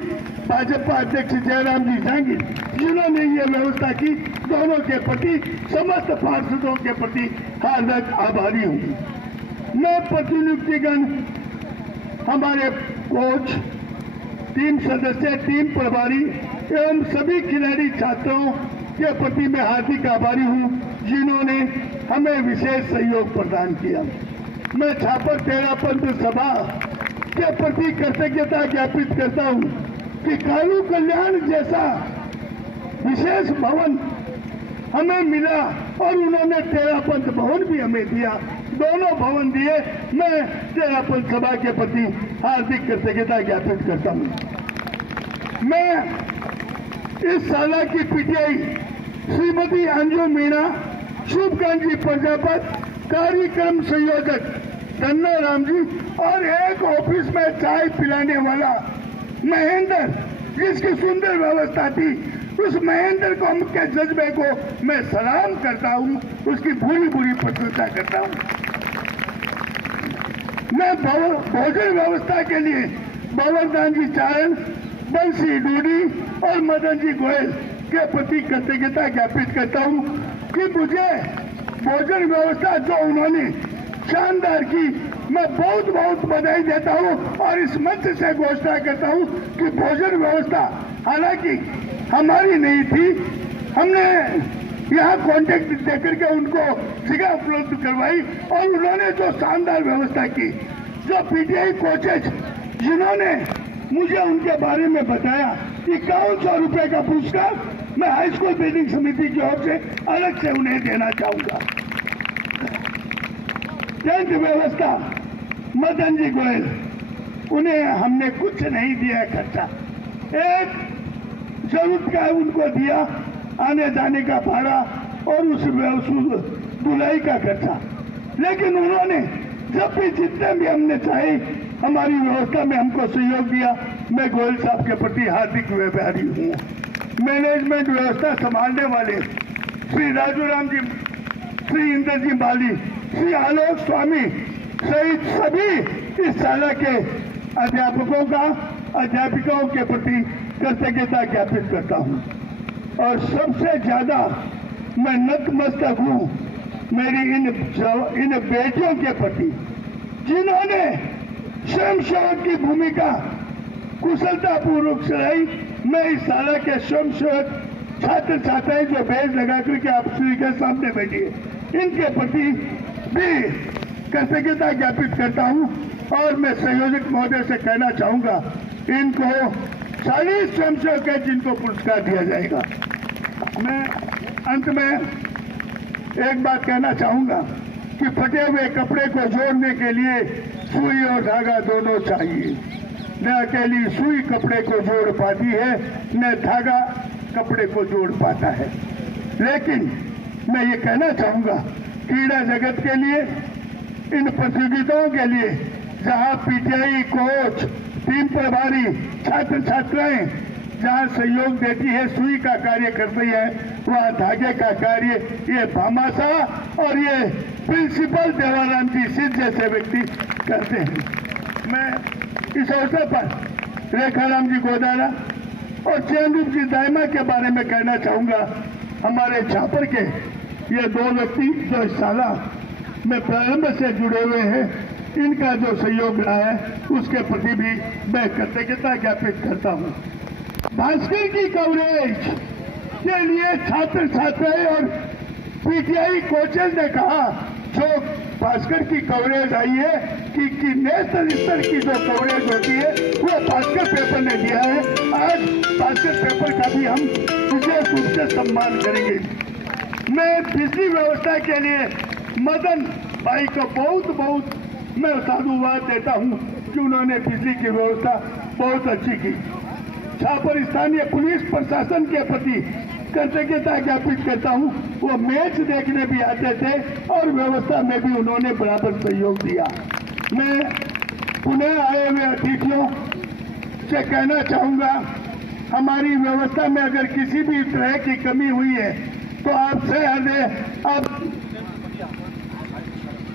भाजपा अध्यक्ष जयराम जी जांगीर, जिन्होंने ये व्यवस्था की, दोनों के प्रति, समस्त पार्षदों के प्रति हार्दिक आभारी हूँ। मैं प्रतिनियुक्तिगण, हमारे कोच, टीम सदस्य, टीम प्रभारी एवं सभी खिलाड़ी छात्रों के प्रति मैं हार्दिक आभारी हूँ, जिन्होंने हमें विशेष सहयोग प्रदान किया। मैं छापर तेरा पंथ सभा के प्रति कृतज्ञता ज्ञापित करता हूँ कि कालू कल्याण जैसा विशेष भवन हमें मिला और उन्होंने तेरा पंथ भवन भी हमें दिया, दोनों भवन दिए। मैं तेरा पंथ सभा के प्रति हार्दिक कृतज्ञता ज्ञापित करता हूँ। मैं इस साल की पीटीआई श्रीमती अंजू मीणा, शुभकांत जी प्रजापत, कार्यक्रम संयोजक धन्ना राम जी और एक ऑफिस में चाय पिलाने वाला महेंद्र, जिसकी सुंदर व्यवस्था थी, उस महेंद्र को के जज्बे को मैं सलाम करता हूं, उसकी पूरी पूरी प्रशंसा करता हूं। मैं भोजन व्यवस्था के लिए भंवरदान जी चारण, बंसी डूडी और मदन जी गोयल के प्रति कृतज्ञता ज्ञापित करता हूं कि मुझे भोजन व्यवस्था जो उन्होंने शानदार की, मैं बहुत बहुत बधाई देता हूं और इस मंच से घोषणा करता हूं कि भोजन व्यवस्था हालांकि हमारी नहीं थी, हमने यहाँ कॉन्टेक्ट देकर के उनको जगह उपलब्ध करवाई और उन्होंने जो शानदार व्यवस्था की, जो पीटीआई कोचेज जिन्होंने मुझे उनके बारे में बताया, 5100 रुपए का पुरस्कार मैं हाई स्कूल बिल्डिंग समिति की ओर से अलग से उन्हें देना चाहूंगा। टेंट व्यवस्था मदन जी गोयल, उन्हें हमने कुछ नहीं दिया खर्चा, एक जरूरत का उनको दिया, आने जाने का भाड़ा और उस धुलाई का खर्चा। लेकिन उन्होंने जब भी जितने भी हमने चाहे हमारी व्यवस्था में हमको सहयोग दिया। मैं गोयल साहब के प्रति हार्दिक आभारी हूँ। मैनेजमेंट व्यवस्था संभालने वाले श्री राजू राम जी, श्री इंद्र जी माली, श्री आलोक स्वामी सहित सभी इस शाला के अध्यापकों का, अध्यापिकाओं के प्रति कृतज्ञता ज्ञापित करता हूँ। और सबसे ज्यादा मैं नतमस्तक हूँ मेरी इन बेटियों के प्रति, जिन्होंने स्वयं सेवक की भूमिका कुशलता पूर्वक चलाई। मैं इस शाला के स्वयं सेवक छात्र छात्राएं जो बैच लगा करके आप श्री के सामने बैठी है, इनके प्रति भी कृतज्ञता ज्ञापित करता हूं। और मैं संयोजक महोदय से कहना चाहूंगा, इनको 40 स्वयंसेवक है जिनको पुरस्कार दिया जाएगा। मैं अंत में एक बात कहना चाहूंगा कि फटे हुए कपड़े को जोड़ने के लिए सुई और धागा दोनों चाहिए। न अकेली सुई कपड़े को जोड़ पाती है, न धागा कपड़े को जोड़ पाता है। लेकिन मैं ये कहना चाहूंगा, क्रीड़ा जगत के लिए, इन प्रतियोगिताओं के लिए जहां पीटीआई कोच, टीम प्रभारी, छात्र छात्राएं जहां सहयोग देती है, सुई का कार्य करती है, वहां धागे का कार्य ये भामाशाह और ये प्रिंसिपल देवाराम जी सिद्ध जैसे व्यक्ति करते हैं। मैं इस अवसर पर रेखाराम जी गोदारा और चैनरूप जी दायमा के बारे में कहना चाहूंगा। हमारे छापर के ये दो व्यक्ति जो इस साला में प्रारंभ से जुड़े हुए हैं, इनका जो सहयोग रहा है उसके प्रति भी मैं कृतज्ञता ज्ञापित करता हूँ। भास्कर की कवरेज के लिए छात्र छात्राएं और पीटीआई कोचेज ने कहा, जो भास्कर की कवरेज आई है कि नेशनल स्तर की जो कवरेज होती है वो भास्कर पेपर ने दिया है। आज भास्कर पेपर का भी हम विशेष रूप से सम्मान करेंगे। मैं बिजली व्यवस्था के लिए मदन भाई को बहुत बहुत मैं साधुवाद देता हूं कि उन्होंने बिजली की व्यवस्था बहुत अच्छी की। छापर स्थानीय पुलिस प्रशासन के प्रति कृतज्ञता ज्ञापित करता हूं, वो मैच देखने भी आते थे और व्यवस्था में भी उन्होंने बराबर सहयोग दिया। मैं पुनः आए हुए अतिथियों से कहना चाहूंगा, हमारी व्यवस्था में अगर किसी भी तरह की कमी हुई है तो आपसे आप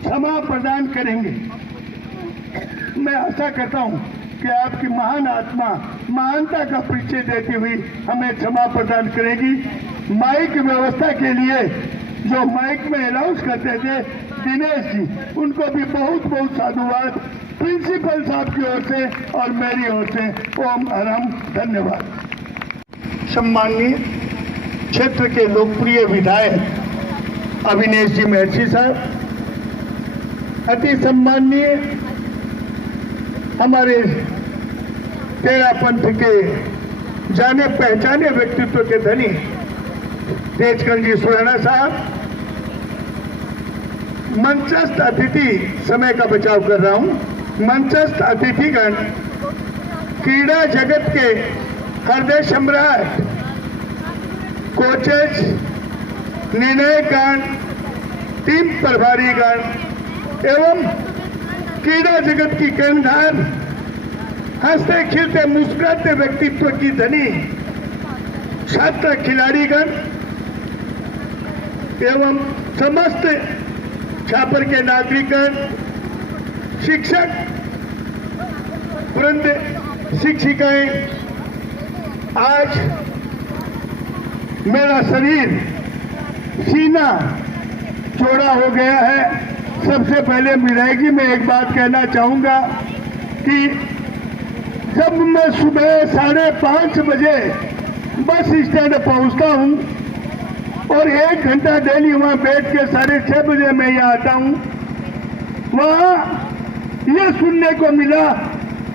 क्षमा प्रदान करेंगे। मैं आशा करता हूं कि आपकी महान आत्मा महानता का परिचय देती हुई हमें क्षमा प्रदान करेगी। माइक व्यवस्था के लिए जो माइक में अनाउंस करते थे दिनेश जी, उनको भी बहुत बहुत साधुवाद प्रिंसिपल साहब की ओर से और मेरी ओर से। ओम हरम, धन्यवाद। सम्माननीय क्षेत्र के लोकप्रिय विधायक अविनेश जी महर्षि साहब, अति सम्माननीय हमारे तेरा पंथ के जाने पहचाने व्यक्तित्व के धनी तेजकल जी सुराणा साहब, मंचस्थ अतिथि, समय का बचाव कर रहा हूं, मंचस्थ अतिथिगण, क्रीड़ा जगत के हृदय सम्राट, कोचेज, निर्णयगण, टीम प्रभारीगण एवं क्रीड़ा जगत की कर्णधार, हंसते खिलते मुस्कुराते व्यक्तित्व की धनी छात्र खिलाड़ीगण एवं समस्त छापर के नागरिकगण, शिक्षक वृंद, शिक्षिकाएं, आज मेरा शरीर सीना चौड़ा हो गया है। सबसे पहले विधायकी में एक बात कहना चाहूंगा कि जब मैं सुबह 5:30 बजे बस स्टैंड पहुंचता हूं और 1 घंटा डेली वहां बैठ के 6:30 बजे मैं यहाँ आता हूं, वहां ये सुनने को मिला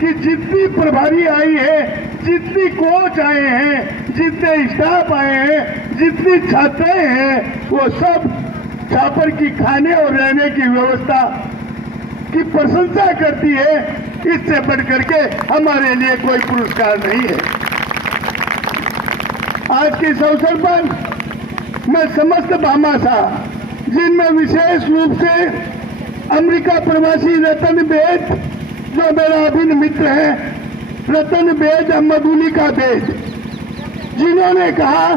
कि जितनी प्रभारी आई है, जितनी कोच आए हैं, जितने स्टाफ आए हैं, जितनी छात्राएं हैं, वो सब छापर की खाने और रहने की व्यवस्था की प्रशंसा करती है। इससे बढ़कर के हमारे लिए कोई पुरस्कार नहीं है। आज के इस अवसर पर मैं समस्त भामाशाह, जिनमें विशेष रूप से अमेरिका प्रवासी रतन बेद, जो मेरा अभिन्न मित्र है, रतन बेद, मधुलिका बेद, जिन्होंने कहा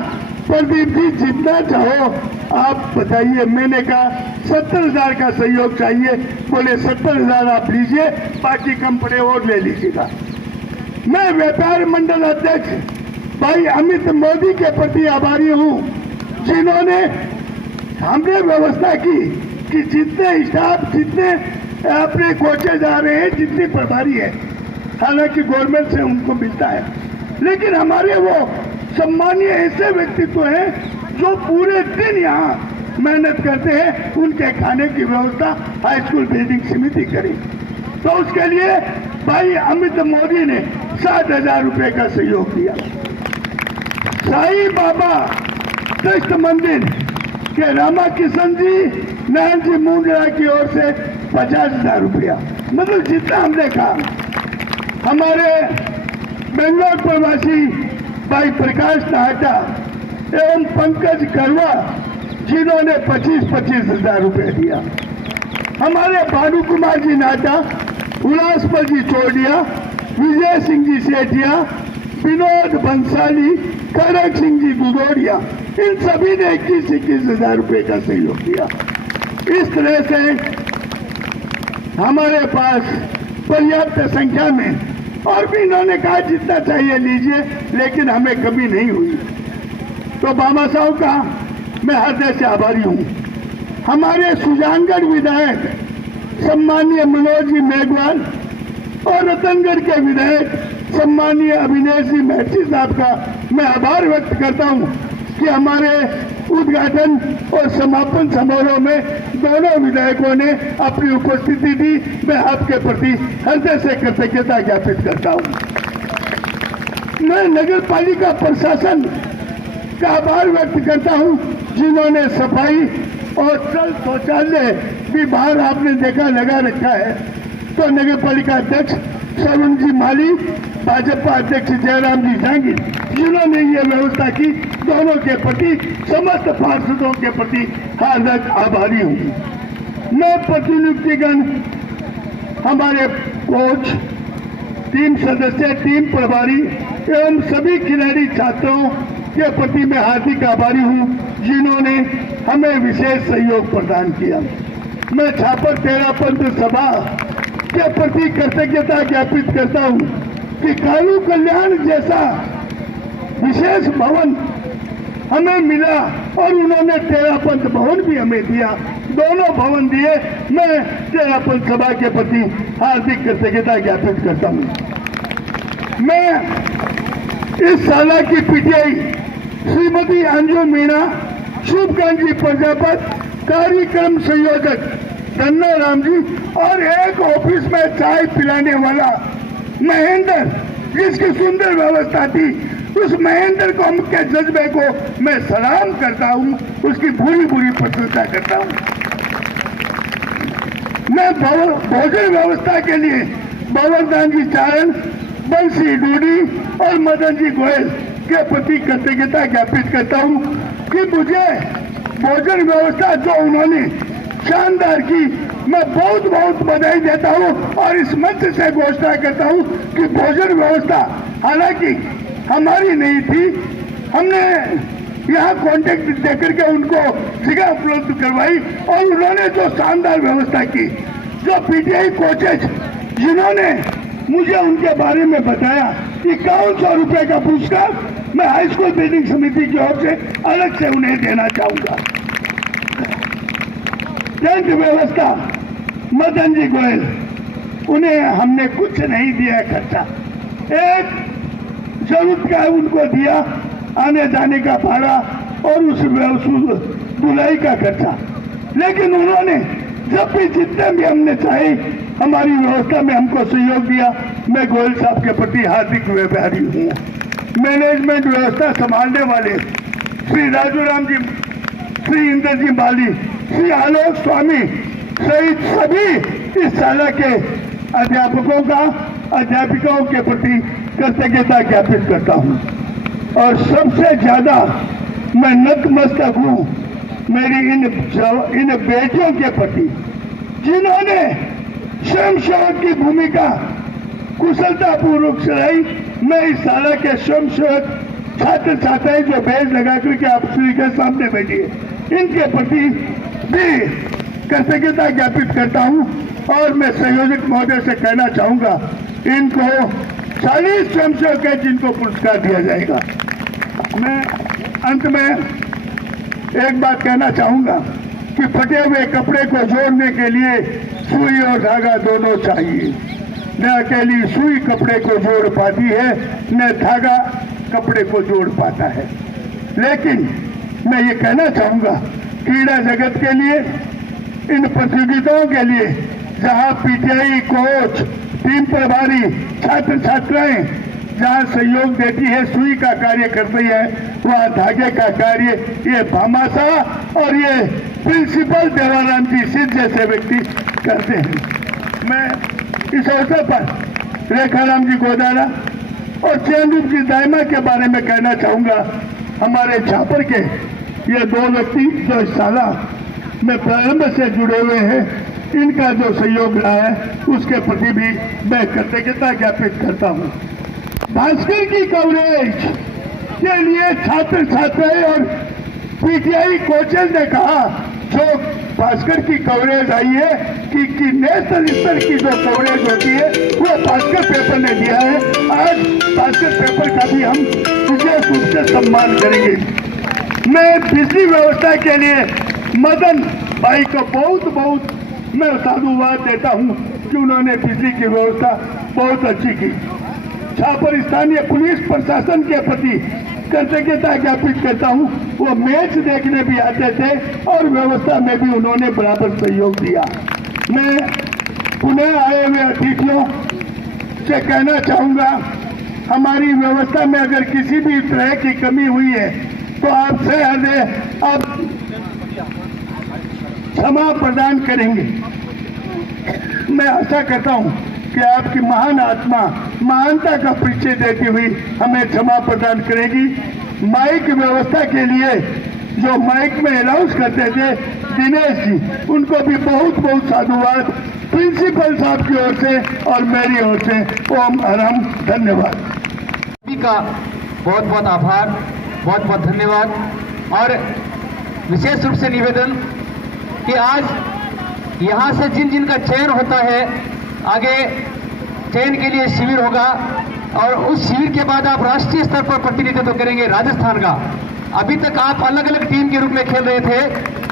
प्रदीप जी जितना चाहो आप बताइए। मैंने कहा 70,000 का सहयोग चाहिए। बोले 70,000 आप लीजिए, बाकी कम पड़े और ले लीजिएगा। मैं व्यापार मंडल अध्यक्ष भाई अमित मोदी के प्रति आभारी हूँ, जिन्होंने हमने व्यवस्था की कि जितने स्टाफ, जितने अपने कोचेज आ रहे हैं, जितनी प्रभारी है, हालांकि गवर्नमेंट से उनको मिलता है, लेकिन हमारे वो सम्मानीय ऐसे व्यक्तित्व हैं जो पूरे दिन यहाँ मेहनत करते हैं। उनके खाने की व्यवस्था हाई स्कूल बिल्डिंग समिति करी, तो उसके लिए भाई अमित मोदी ने 60,000 रुपए का सहयोग दिया। साईं बाबा ट्रस्ट मंदिर के रामा किशन जी, नारायण जी मुंद्रा की ओर से 50,000 रुपया, मतलब जितना हमने कहा। हमारे बेंगलोर प्रवासी भाई प्रकाश नाहटा एवं पंकज करवा, जिन्होंने 25,000 रुपए दिया। हमारे भानु कुमार जी नाहटा, उल्लासपल जी चौड़िया, विजय सिंह जी सेठिया, विनोद बंसाली, खड़ग सिंह जी दुदौड़िया, इन सभी ने 21,000 रुपए का सहयोग दिया। इस तरह से हमारे पास पर्याप्त संख्या में, और भी इन्होंने कहा जितना चाहिए लीजिए, लेकिन हमें कमी नहीं हुई। तो बाबा साहब का मैं हृदय से आभारी हूँ। हमारे सुजानगढ़ विधायक सम्मानीय मनोज जी मेघवाल और रतनगढ़ के विधायक सम्मानीय अविनेश जी महर्षि साहब का मैं आभार व्यक्त करता हूँ कि हमारे उद्घाटन और समापन समारोह में दोनों विधायकों ने अपनी उपस्थिति दी। मैं आपके प्रति हृदय से कृतज्ञता ज्ञापित करता हूँ। मैं नगर पालिका प्रशासन का आभार व्यक्त करता हूँ, जिन्होंने सफाई और जल शौचालय भी बाहर आपने देखा लगा रखा है। तो नगर पालिका अध्यक्ष सरुण जी माली, भाजपा अध्यक्ष जयराम जी जांगीर, जिन्होंने ये व्यवस्था की, दोनों के प्रति, समस्त पार्षदों के प्रति हार्दिक आभारी हूँ। मैं प्रतिनिधिगण, हमारे कोच, टीम सदस्य, टीम प्रभारी एवं सभी खिलाड़ी छात्रों के प्रति मैं हार्दिक आभारी हूँ, जिन्होंने हमें विशेष सहयोग प्रदान किया। मैं छापर तेरा पंथ सभा के प्रति कृतज्ञता ज्ञापित करता हूं कि कालू कल्याण जैसा विशेष भवन हमें मिला और उन्होंने तेरापंथ भवन भी हमें दिया, दोनों भवन दिए। मैं तेरापंथ सभा के प्रति हार्दिक कृतज्ञता ज्ञापित करता हूं। मैं इस साल की पीटीआई श्रीमती अंजू मीणा, शुभकांक्षी प्रजापत, कार्यक्रम संयोजक धन्ना राम जी और एक ऑफिस में चाय पिलाने वाला महेंद्र, जिसकी सुंदर व्यवस्था थी, उस महेंद्र को के जज्बे को मैं सलाम करता हूं, उसकी पूरी पूरी प्रशंसा करता हूं। मैं भोजन व्यवस्था के लिए बाबरदान जी चारण, बंसी डूडी और मदन जी गोयल के प्रति कृतज्ञता ज्ञापित करता हूं कि मुझे भोजन व्यवस्था जो उन्होंने शानदार की, मैं बहुत बहुत बधाई देता हूं और इस मंच से घोषणा करता हूं कि भोजन व्यवस्था हालांकि हमारी नहीं थी, हमने यहाँ कॉन्टेक्ट देकर के उनको जगह उपलब्ध करवाई और उन्होंने जो शानदार व्यवस्था की, जो पीटीआई कोचेज जिन्होंने मुझे उनके बारे में बताया, 5100 रुपए का पुरस्कार मैं हाई स्कूल बिल्डिंग समिति की ओर से अलग से उन्हें देना चाहूंगा। टेंट व्यवस्था मदन जी गोयल, उन्हें हमने कुछ नहीं दिया खर्चा, एक जरूरत का उनको दिया आने जाने का भाड़ा और उस धुलाई का खर्चा, लेकिन उन्होंने जब भी जितने भी हमने चाहे हमारी व्यवस्था में हमको सहयोग दिया। मैं गोयल साहब के प्रति हार्दिक आभारी हूँ। मैनेजमेंट व्यवस्था संभालने वाले श्री राजू राम जी, श्री इंद्र जी बाली, श्री आलोक स्वामी सहित सभी इस शाला के अध्यापिकाओं के प्रति कृतज्ञता ज्ञापित करता हूं और सबसे ज्यादा मैं नतमस्तक हूं मेरी इन बेटियों के प्रति, जिन्होंने स्वयं सेवक की भूमिका कुशलता पूर्वक चलाई। मैं इस शाला के स्वयं सेवक छात्र छात्राएं जो बैज लगा करके आप सभी के सामने बैठी है, इनके प्रति भी कृतज्ञता ज्ञापित करता हूं और मैं संयोजक महोदय से कहना चाहूंगा, इनको 40 स्वयंसेवक है जिनको पुरस्कार दिया जाएगा। मैं अंत में एक बात कहना चाहूंगा कि फटे हुए कपड़े को जोड़ने के लिए सुई और धागा दोनों चाहिए। न अकेली सुई कपड़े को जोड़ पाती है, न धागा कपड़े को जोड़ पाता है। लेकिन मैं ये कहना चाहूंगा, क्रीड़ा जगत के लिए, इन प्रतियोगिताओं के लिए जहां पीटीआई कोच, टीम प्रभारी, छात्र छात्राएं जहां सहयोग देती है, सुई का कार्य करती है, वहां धागे का कार्य ये भामाशाह और ये प्रिंसिपल देवाराम जी सिद्ध जैसे व्यक्ति करते हैं। मैं इस अवसर पर रेखाराम जी गोदारा और चैनरूप जी दायमा के बारे में कहना चाहूंगा। हमारे छापर के ये दो व्यक्ति जो इस साला में प्रारंभ से जुड़े हुए हैं, इनका जो सहयोग रहा है उसके प्रति भी मैं कृतज्ञता ज्ञापित करता हूं। भास्कर की कवरेज के लिए छात्र छात्राएं और पीटीआई कोचेज ने कहा, जो भास्कर की कवरेज आई है कि नेशनल स्तर की जो कवरेज होती है वो भास्कर पेपर ने दिया है। आज भास्कर पेपर का भी हम विशेष रूप से सम्मान करेंगे। मैं बिजली व्यवस्था के लिए मदन भाई को बहुत बहुत मैं साधुवाद देता हूं कि उन्होंने बिजली की व्यवस्था बहुत अच्छी की। छापर स्थानीय पुलिस प्रशासन के प्रति कृतज्ञता ज्ञापित करता हूं, वो मैच देखने भी आते थे और व्यवस्था में भी उन्होंने बराबर सहयोग दिया। मैं पुनः आए हुए अतिथियों से कहना चाहूंगा, हमारी व्यवस्था में अगर किसी भी तरह की कमी हुई है तो आपसे आप क्षमा प्रदान करेंगे। मैं आशा करता हूं कि आपकी महान आत्मा महानता का परिचय देती हुई हमें क्षमा प्रदान करेगी। माइक व्यवस्था के लिए जो माइक में अनाउंस करते थे दिनेश जी, उनको भी बहुत बहुत साधुवाद प्रिंसिपल साहब की ओर से और मेरी ओर से। ओम हरम, धन्यवाद। सभी का बहुत बहुत आभार, बहुत बहुत धन्यवाद। और विशेष रूप से निवेदन कि आज यहाँ से जिन जिन का चयन होता है आगे चयन के लिए शिविर होगा और उस शिविर के बाद आप राष्ट्रीय स्तर पर प्रतिनिधित्व करेंगे राजस्थान का। अभी तक आप अलग अलग टीम के रूप में खेल रहे थे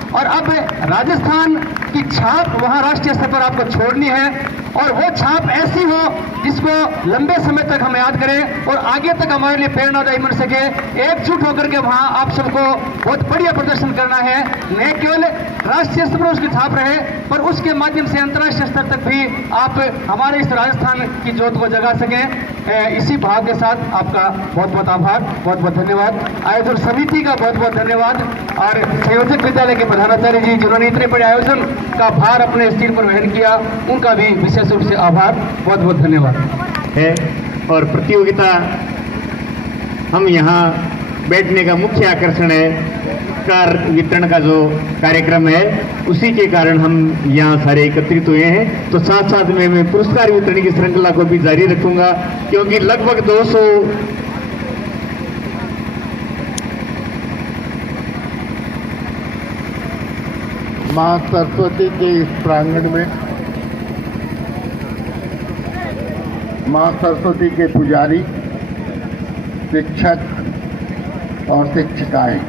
और अब राजस्थान की छाप वहां राष्ट्रीय स्तर पर आपको छोड़नी है और वो छाप ऐसी हो जिसको लंबे समय तक हम याद करें और आगे तक हमारे लिए प्रेरणादायी बन सके। एकजुट होकर के वहां आप सबको बहुत बढ़िया प्रदर्शन करना है, न केवल राष्ट्रीय स्तर पर उसकी छाप रहे पर उसके माध्यम से अंतर्राष्ट्रीय स्तर तक भी आप हमारे इस राजस्थान की ज्योत को जगा सकें। इसी भाव के साथ आपका बहुत बहुत आभार, बहुत बहुत धन्यवाद। आयोजन समिति का बहुत बहुत धन्यवाद और संयोजक विद्यालय के प्रधानाचार्य जी जिन्होंने इतने बड़े आयोजन का भार अपने सिर पर वहन किया, उनका भी विशेष रूप से आभार, बहुत बहुत धन्यवाद है। और प्रतियोगिता हम यहाँ बैठने का मुख्य आकर्षण है कार वितरण का जो कार्यक्रम है, उसी के कारण हम यहाँ सारे एकत्रित हुए हैं। तो साथ साथ में मैं पुरस्कार वितरण की श्रृंखला को भी जारी रखूंगा क्योंकि लगभग 200 माँ सरस्वती के इस प्रांगण में माँ सरस्वती के पुजारी, शिक्षक और शिक्षिकाएं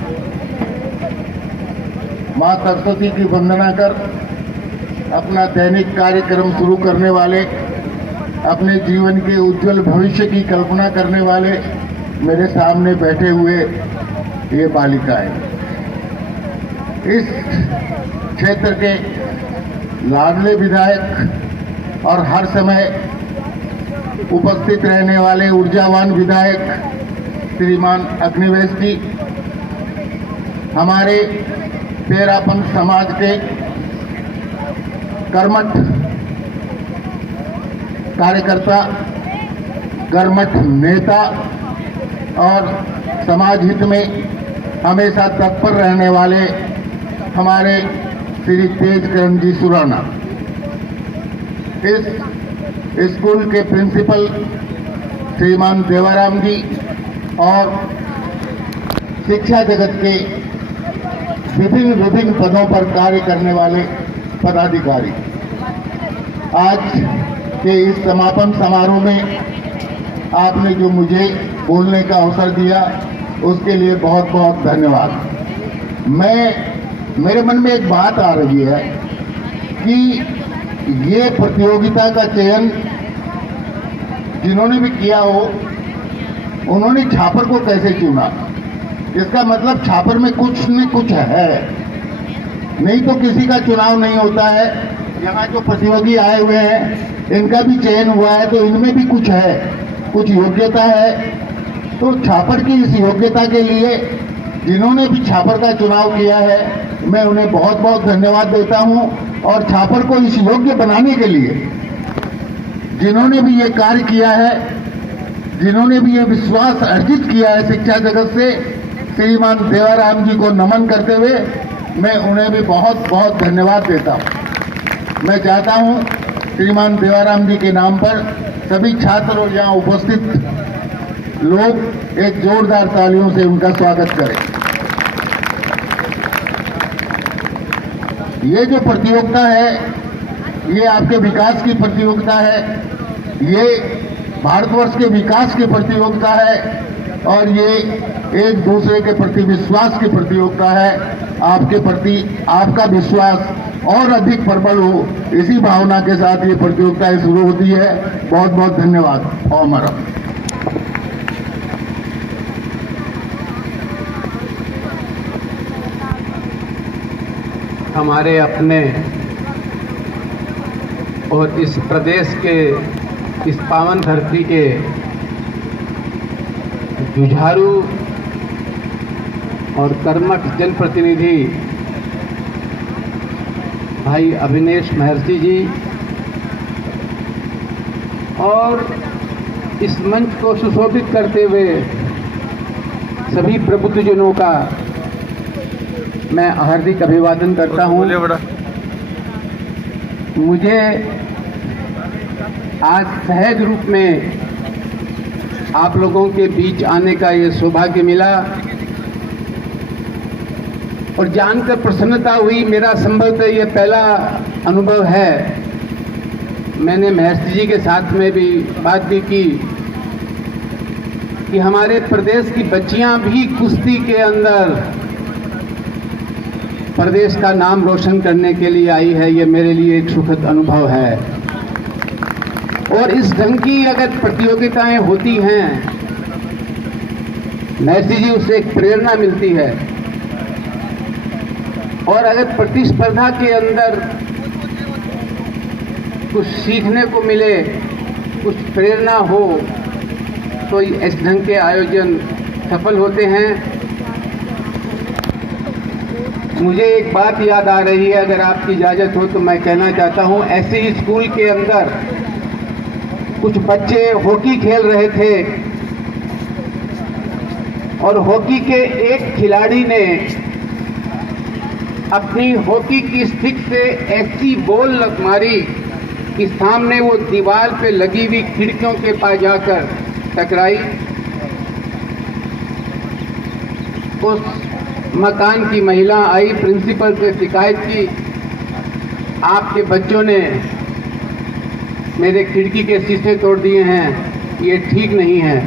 माँ सरस्वती की वंदना कर अपना दैनिक कार्यक्रम शुरू करने वाले, अपने जीवन के उज्जवल भविष्य की कल्पना करने वाले मेरे सामने बैठे हुए ये बालिकाएं, इस क्षेत्र के लाडले विधायक और हर समय उपस्थित रहने वाले ऊर्जावान विधायक श्रीमान अग्निवेश जी, हमारे तेरापन समाज के कर्मठ कार्यकर्ता, कर्मठ नेता और समाज हित में हमेशा तत्पर रहने वाले हमारे श्री तेजकरण जी सुराना, इस स्कूल के प्रिंसिपल श्रीमान देवाराम जी और शिक्षा जगत के विभिन्न पदों पर कार्य करने वाले पदाधिकारी, आज के इस समापन समारोह में आपने जो मुझे बोलने का अवसर दिया उसके लिए बहुत बहुत धन्यवाद। मेरे मन में एक बात आ रही है कि ये प्रतियोगिता का चयन जिन्होंने भी किया हो, उन्होंने छापर को कैसे चुना? इसका मतलब छापर में कुछ न कुछ है, नहीं तो किसी का चुनाव नहीं होता है। यहाँ जो प्रतियोगी आए हुए हैं इनका भी चयन हुआ है तो इनमें भी कुछ है, कुछ योग्यता है। तो छापर की इस योग्यता के लिए जिन्होंने भी छापर का चुनाव किया है मैं उन्हें बहुत बहुत धन्यवाद देता हूं। और छापर को इस योग्य बनाने के लिए जिन्होंने भी ये कार्य किया है, जिन्होंने भी ये विश्वास अर्जित किया है शिक्षा जगत से, श्रीमान देवाराम जी को नमन करते हुए मैं उन्हें भी बहुत बहुत धन्यवाद देता हूं। मैं चाहता हूं श्रीमान देवाराम जी के नाम पर सभी छात्र और यहाँ उपस्थित लोग एक जोरदार तालियों से उनका स्वागत करें। ये जो प्रतियोगिता है ये आपके विकास की प्रतियोगिता है, ये भारतवर्ष के विकास की प्रतियोगिता है और ये एक दूसरे के प्रति विश्वास की प्रतियोगिता है। आपके प्रति आपका विश्वास और अधिक प्रबल हो, इसी भावना के साथ ये प्रतियोगिता शुरू होती है। बहुत बहुत धन्यवाद। ओम हरम। हमारे अपने और इस प्रदेश के, इस पावन धरती के जुझारू और कर्मठ जनप्रतिनिधि भाई अविनेश महर्षि जी और इस मंच को सुशोभित करते हुए सभी प्रबुद्धजनों का मैं हार्दिक अभिवादन करता हूं। मुझे आज सहज रूप में आप लोगों के बीच आने का ये सौभाग्य मिला और जानकर प्रसन्नता हुई। मेरा संभवतः ये पहला अनुभव है मैंने महर्षि जी के साथ में भी बात भी की कि हमारे प्रदेश की बच्चियां भी कुश्ती के अंदर प्रदेश का नाम रोशन करने के लिए आई है। ये मेरे लिए एक सुखद अनुभव है। और इस ढंग की अगर प्रतियोगिताएं होती हैं, महर्षि जी उससे एक प्रेरणा मिलती है। और अगर प्रतिस्पर्धा के अंदर कुछ सीखने को मिले, कुछ प्रेरणा हो, तो इस ढंग के आयोजन सफल होते हैं। मुझे एक बात याद आ रही है, अगर आपकी इजाज़त हो तो मैं कहना चाहता हूं। ऐसे ही स्कूल के अंदर कुछ बच्चे हॉकी खेल रहे थे और हॉकी के एक खिलाड़ी ने अपनी हॉकी की स्टिक से ऐसी बॉल मारी कि सामने वो दीवार पे लगी हुई खिड़कियों के पास जाकर टकराई। उस मकान की महिला आई, प्रिंसिपल से शिकायत की, आपके बच्चों ने मेरे खिड़की के शीशे तोड़ दिए हैं, ये ठीक नहीं है।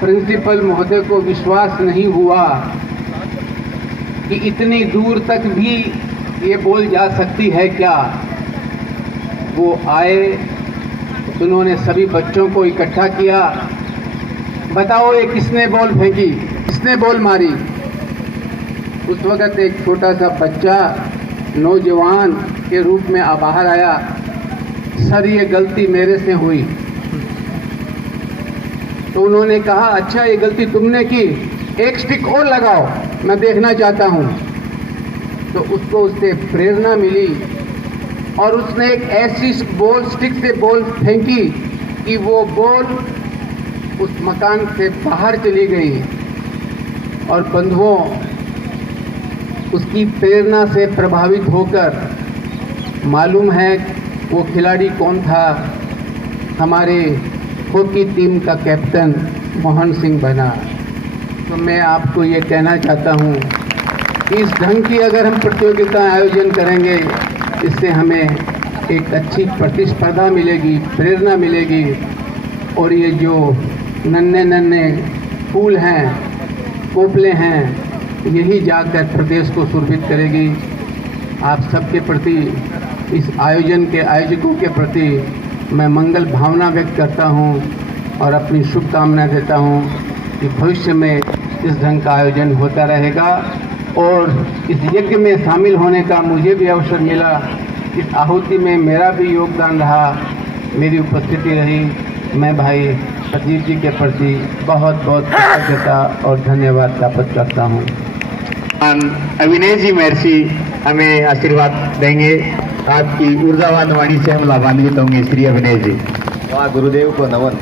प्रिंसिपल महोदय को विश्वास नहीं हुआ कि इतनी दूर तक भी ये बॉल जा सकती है क्या। वो आए, उन्होंने सभी बच्चों को इकट्ठा किया। बताओ ये किसने बॉल फेंकी, किसने बॉल मारी। उस वक्त एक छोटा सा बच्चा नौजवान के रूप में बाहर आया, सर ये गलती मेरे से हुई। तो उन्होंने कहा अच्छा ये गलती तुमने की, एक स्टिक और लगाओ, मैं देखना चाहता हूं। तो उसको उससे प्रेरणा मिली और उसने एक ऐसी बॉल स्टिक से बॉल फेंकी कि वो बॉल उस मकान से बाहर चली गई। और बंधुओं, उसकी प्रेरणा से प्रभावित होकर मालूम है वो खिलाड़ी कौन था, हमारे हॉकी टीम का कैप्टन मोहन सिंह बना। तो मैं आपको ये कहना चाहता हूँ कि इस ढंग की अगर हम प्रतियोगिता आयोजन करेंगे, इससे हमें एक अच्छी प्रतिस्पर्धा मिलेगी, प्रेरणा मिलेगी। और ये जो नन्हे नन्हे फूल हैं, कोपले हैं, यही जाकर प्रदेश को सुरभित करेगी। आप सबके प्रति, इस आयोजन के आयोजकों के प्रति मैं मंगल भावना व्यक्त करता हूं और अपनी शुभकामना देता हूं कि भविष्य में इस ढंग का आयोजन होता रहेगा। और इस यज्ञ में शामिल होने का मुझे भी अवसर मिला, इस आहुति में मेरा भी योगदान रहा, मेरी उपस्थिति रही। मैं भाई प्रदीप जी के प्रति बहुत बहुत कृतज्ञता और धन्यवाद ज्ञापित करता हूँ। अविनेश जी महर्षि हमें आशीर्वाद देंगे। आपकी ऊर्जावान वाणी से हम लाभान्वित होंगे। श्री अविनेश जी। वाह, गुरुदेव को नमन।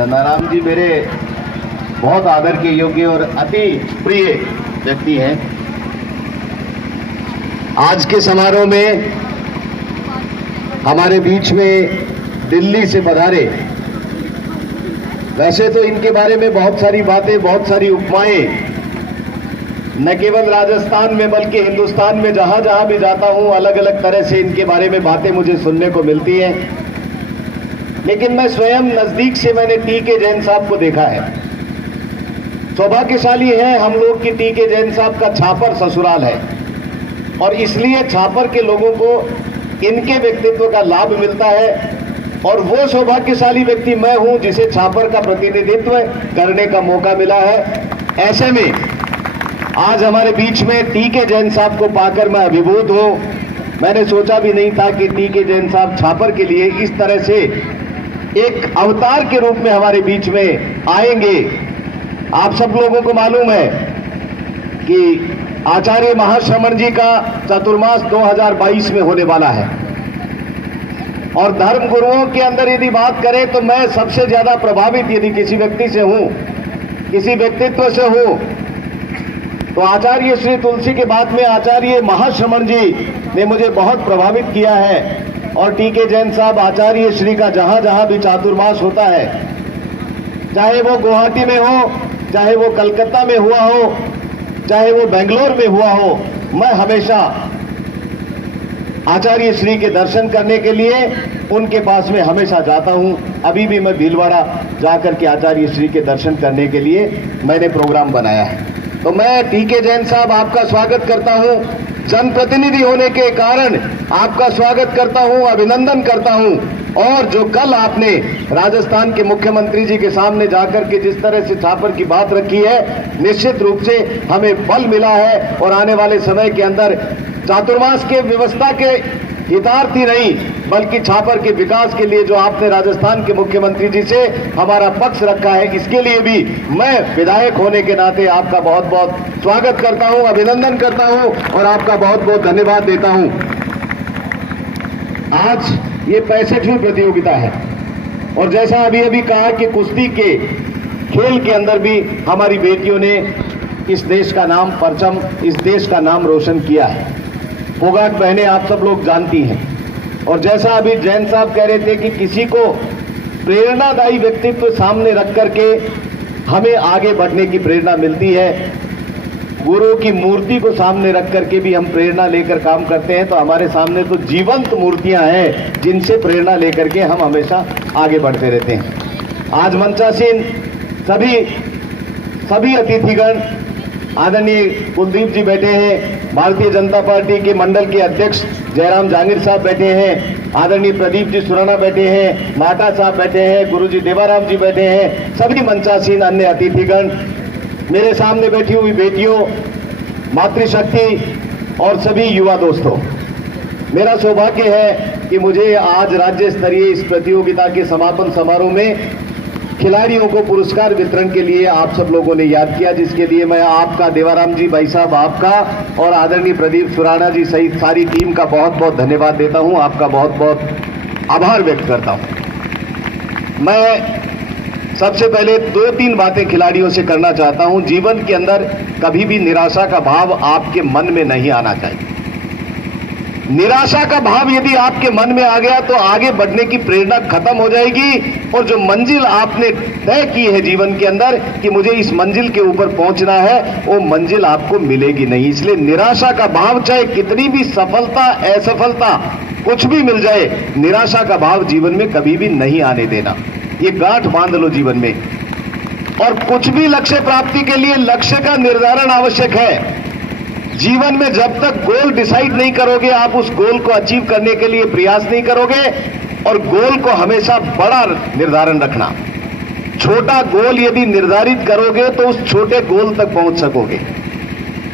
नारायण जी मेरे बहुत आदर के योग्य और अति प्रिय व्यक्ति हैं। आज के समारोह में हमारे बीच में दिल्ली से पधारे। वैसे तो इनके बारे में बहुत सारी बातें, बहुत सारी उपमाएं न केवल राजस्थान में बल्कि हिंदुस्तान में जहां जहां भी जाता हूं, अलग अलग तरह से इनके बारे में बातें मुझे सुनने को मिलती हैं। लेकिन मैं स्वयं नजदीक से मैंने टी.के. जैन साहब को देखा है। सौभाग्यशाली है हम लोग कि टी.के. जैन साहब का छापर ससुराल है और इसलिए छापर के लोगों को इनके व्यक्तित्व का लाभ मिलता है। और वो सौभाग्यशाली व्यक्ति मैं हूं जिसे छापर का प्रतिनिधित्व करने का मौका मिला है। ऐसे में आज हमारे बीच में टी.के. जैन साहब को पाकर मैं अभिभूत हूं। मैंने सोचा भी नहीं था कि टी.के. जैन साहब छापर के लिए इस तरह से एक अवतार के रूप में हमारे बीच में आएंगे। आप सब लोगों को मालूम है कि आचार्य महाश्रमण जी का चतुर्मास 2022 में होने वाला है और धर्म गुरुओं के अंदर यदि बात करें तो मैं सबसे ज्यादा प्रभावित यदि किसी व्यक्ति से हूं, किसी व्यक्तित्व से हूं, तो आचार्य श्री तुलसी के बाद में आचार्य महाश्रमण जी ने मुझे बहुत प्रभावित किया है। और टी.के. जैन साहब आचार्य श्री का जहां जहां भी चातुर्मास होता है, चाहे वो गुवाहाटी में हो, चाहे वो कलकत्ता में हुआ हो, चाहे वो बेंगलोर में हुआ हो, मैं हमेशा आचार्य श्री के दर्शन करने के लिए उनके पास में हमेशा जाता हूं। अभी भी मैं भीलवाड़ा जाकर के आचार्य श्री के दर्शन करने के लिए मैंने प्रोग्राम बनाया है। तो मैं टीके जैन साहब आपका स्वागत करता हूं, जनप्रतिनिधि होने के कारण आपका स्वागत करता हूं, अभिनंदन करता हूं। और जो कल आपने राजस्थान के मुख्यमंत्री जी के सामने जाकर के जिस तरह से छापर की बात रखी है, निश्चित रूप से हमें बल मिला है और आने वाले समय के अंदर चातुर्मास के व्यवस्था के हितार्थ ही नहीं बल्कि छापर के विकास के लिए जो आपने राजस्थान के मुख्यमंत्री जी से हमारा पक्ष रखा है, इसके लिए भी मैं विधायक होने के नाते आपका बहुत बहुत स्वागत करता हूं, अभिनंदन करता हूं और आपका बहुत बहुत धन्यवाद देता हूं। आज ये 65वीं प्रतियोगिता है और जैसा अभी अभी कहा कि कुश्ती के खेल के अंदर भी हमारी बेटियों ने इस देश का नाम परचम, इस देश का नाम रोशन किया है। फोगाट बहनें आप सब लोग जानती हैं। और जैसा अभी जैन साहब कह रहे थे कि किसी को प्रेरणादायी व्यक्तित्व सामने रख करके हमें आगे बढ़ने की प्रेरणा मिलती है, गुरु की मूर्ति को सामने रख करके भी हम प्रेरणा लेकर काम करते हैं। तो हमारे सामने तो जीवंत मूर्तियां हैं जिनसे प्रेरणा लेकर के हम हमेशा आगे बढ़ते रहते हैं। आज मंचासीन सभी अतिथिगण, आदरणीय कुलदीप जी बैठे हैं, भारतीय जनता पार्टी के मंडल के अध्यक्ष जयराम जहांगीर साहब बैठे हैं, आदरणीय प्रदीप जी सुराना बैठे हैं, नाटा साहब बैठे हैं, गुरुजी देवाराम जी बैठे हैं, सभी मंचासीन अन्य अतिथिगण, मेरे सामने बैठी हुई बेटियों, मातृशक्ति और सभी युवा दोस्तों, मेरा सौभाग्य है कि मुझे आज राज्य स्तरीय इस प्रतियोगिता के समापन समारोह में खिलाड़ियों को पुरस्कार वितरण के लिए आप सब लोगों ने याद किया, जिसके लिए मैं आपका, देवाराम जी भाई साहब आपका और आदरणीय प्रदीप सुराना जी सहित सारी टीम का बहुत बहुत धन्यवाद देता हूं, आपका बहुत बहुत आभार व्यक्त करता हूं। मैं सबसे पहले 2-3 बातें खिलाड़ियों से करना चाहता हूं। जीवन के अंदर कभी भी निराशा का भाव आपके मन में नहीं आना चाहिए। निराशा का भाव यदि आपके मन में आ गया तो आगे बढ़ने की प्रेरणा खत्म हो जाएगी और जो मंजिल आपने तय की है जीवन के अंदर कि मुझे इस मंजिल के ऊपर पहुंचना है, वो मंजिल आपको मिलेगी नहीं। इसलिए निराशा का भाव, चाहे कितनी भी सफलता असफलता कुछ भी मिल जाए, निराशा का भाव जीवन में कभी भी नहीं आने देना। ये गांठ बांध लो जीवन में। और कुछ भी लक्ष्य प्राप्ति के लिए लक्ष्य का निर्धारण आवश्यक है। जीवन में जब तक गोल डिसाइड नहीं करोगे, आप उस गोल को अचीव करने के लिए प्रयास नहीं करोगे। और गोल को हमेशा बड़ा निर्धारण रखना। छोटा गोल यदि निर्धारित करोगे तो उस छोटे गोल तक पहुंच सकोगे,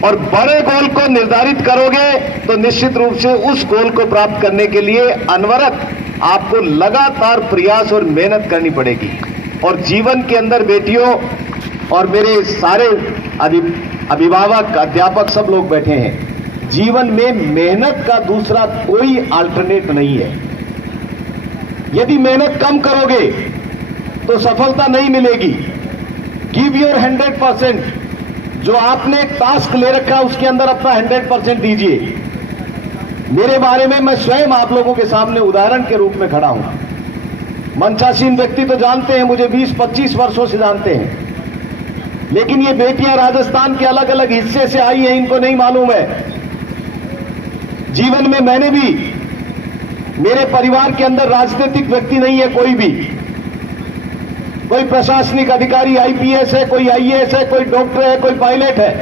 और बड़े गोल को निर्धारित करोगे तो निश्चित रूप से उस गोल को प्राप्त करने के लिए अनवरत आपको लगातार प्रयास और मेहनत करनी पड़ेगी। और जीवन के अंदर बेटियों और मेरे सारे अभिभावक, अध्यापक सब लोग बैठे हैं, जीवन में मेहनत का दूसरा कोई अल्टरनेट नहीं है। यदि मेहनत कम करोगे तो सफलता नहीं मिलेगी। Give your 100%। जो आपने एक टास्क ले रखा है उसके अंदर अपना 100% दीजिए। मेरे बारे में मैं स्वयं आप लोगों के सामने उदाहरण के रूप में खड़ा हूं। मंचासीन व्यक्ति तो जानते हैं, मुझे 20-25 वर्षों से जानते हैं, लेकिन ये बेटियां राजस्थान के अलग अलग हिस्से से आई हैं, इनको नहीं मालूम है। जीवन में मैंने भी, मेरे परिवार के अंदर राजनीतिक व्यक्ति नहीं है कोई भी। कोई प्रशासनिक अधिकारी आईपीएस है, कोई आईएएस है, कोई डॉक्टर है, कोई पायलट है,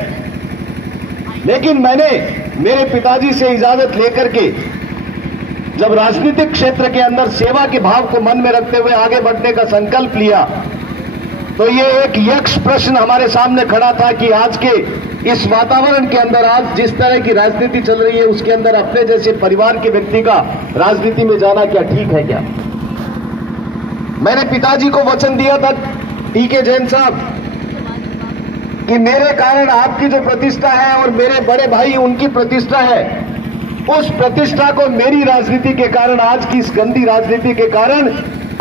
लेकिन मैंने मेरे पिताजी से इजाजत लेकर के जब राजनीतिक क्षेत्र के अंदर सेवा के भाव को मन में रखते हुए आगे बढ़ने का संकल्प लिया, तो ये एक यक्ष प्रश्न हमारे सामने खड़ा था कि आज के इस वातावरण के अंदर, आज जिस तरह की राजनीति चल रही है, उसके अंदर अपने जैसे परिवार के व्यक्ति का राजनीति में जाना क्या ठीक है क्या? मैंने पिताजी को वचन दिया था, टीके जैन साहब, कि मेरे कारण आपकी जो प्रतिष्ठा है और मेरे बड़े भाई उनकी प्रतिष्ठा है, उस प्रतिष्ठा को मेरी राजनीति के कारण, आज की इस गंदी राजनीति के कारण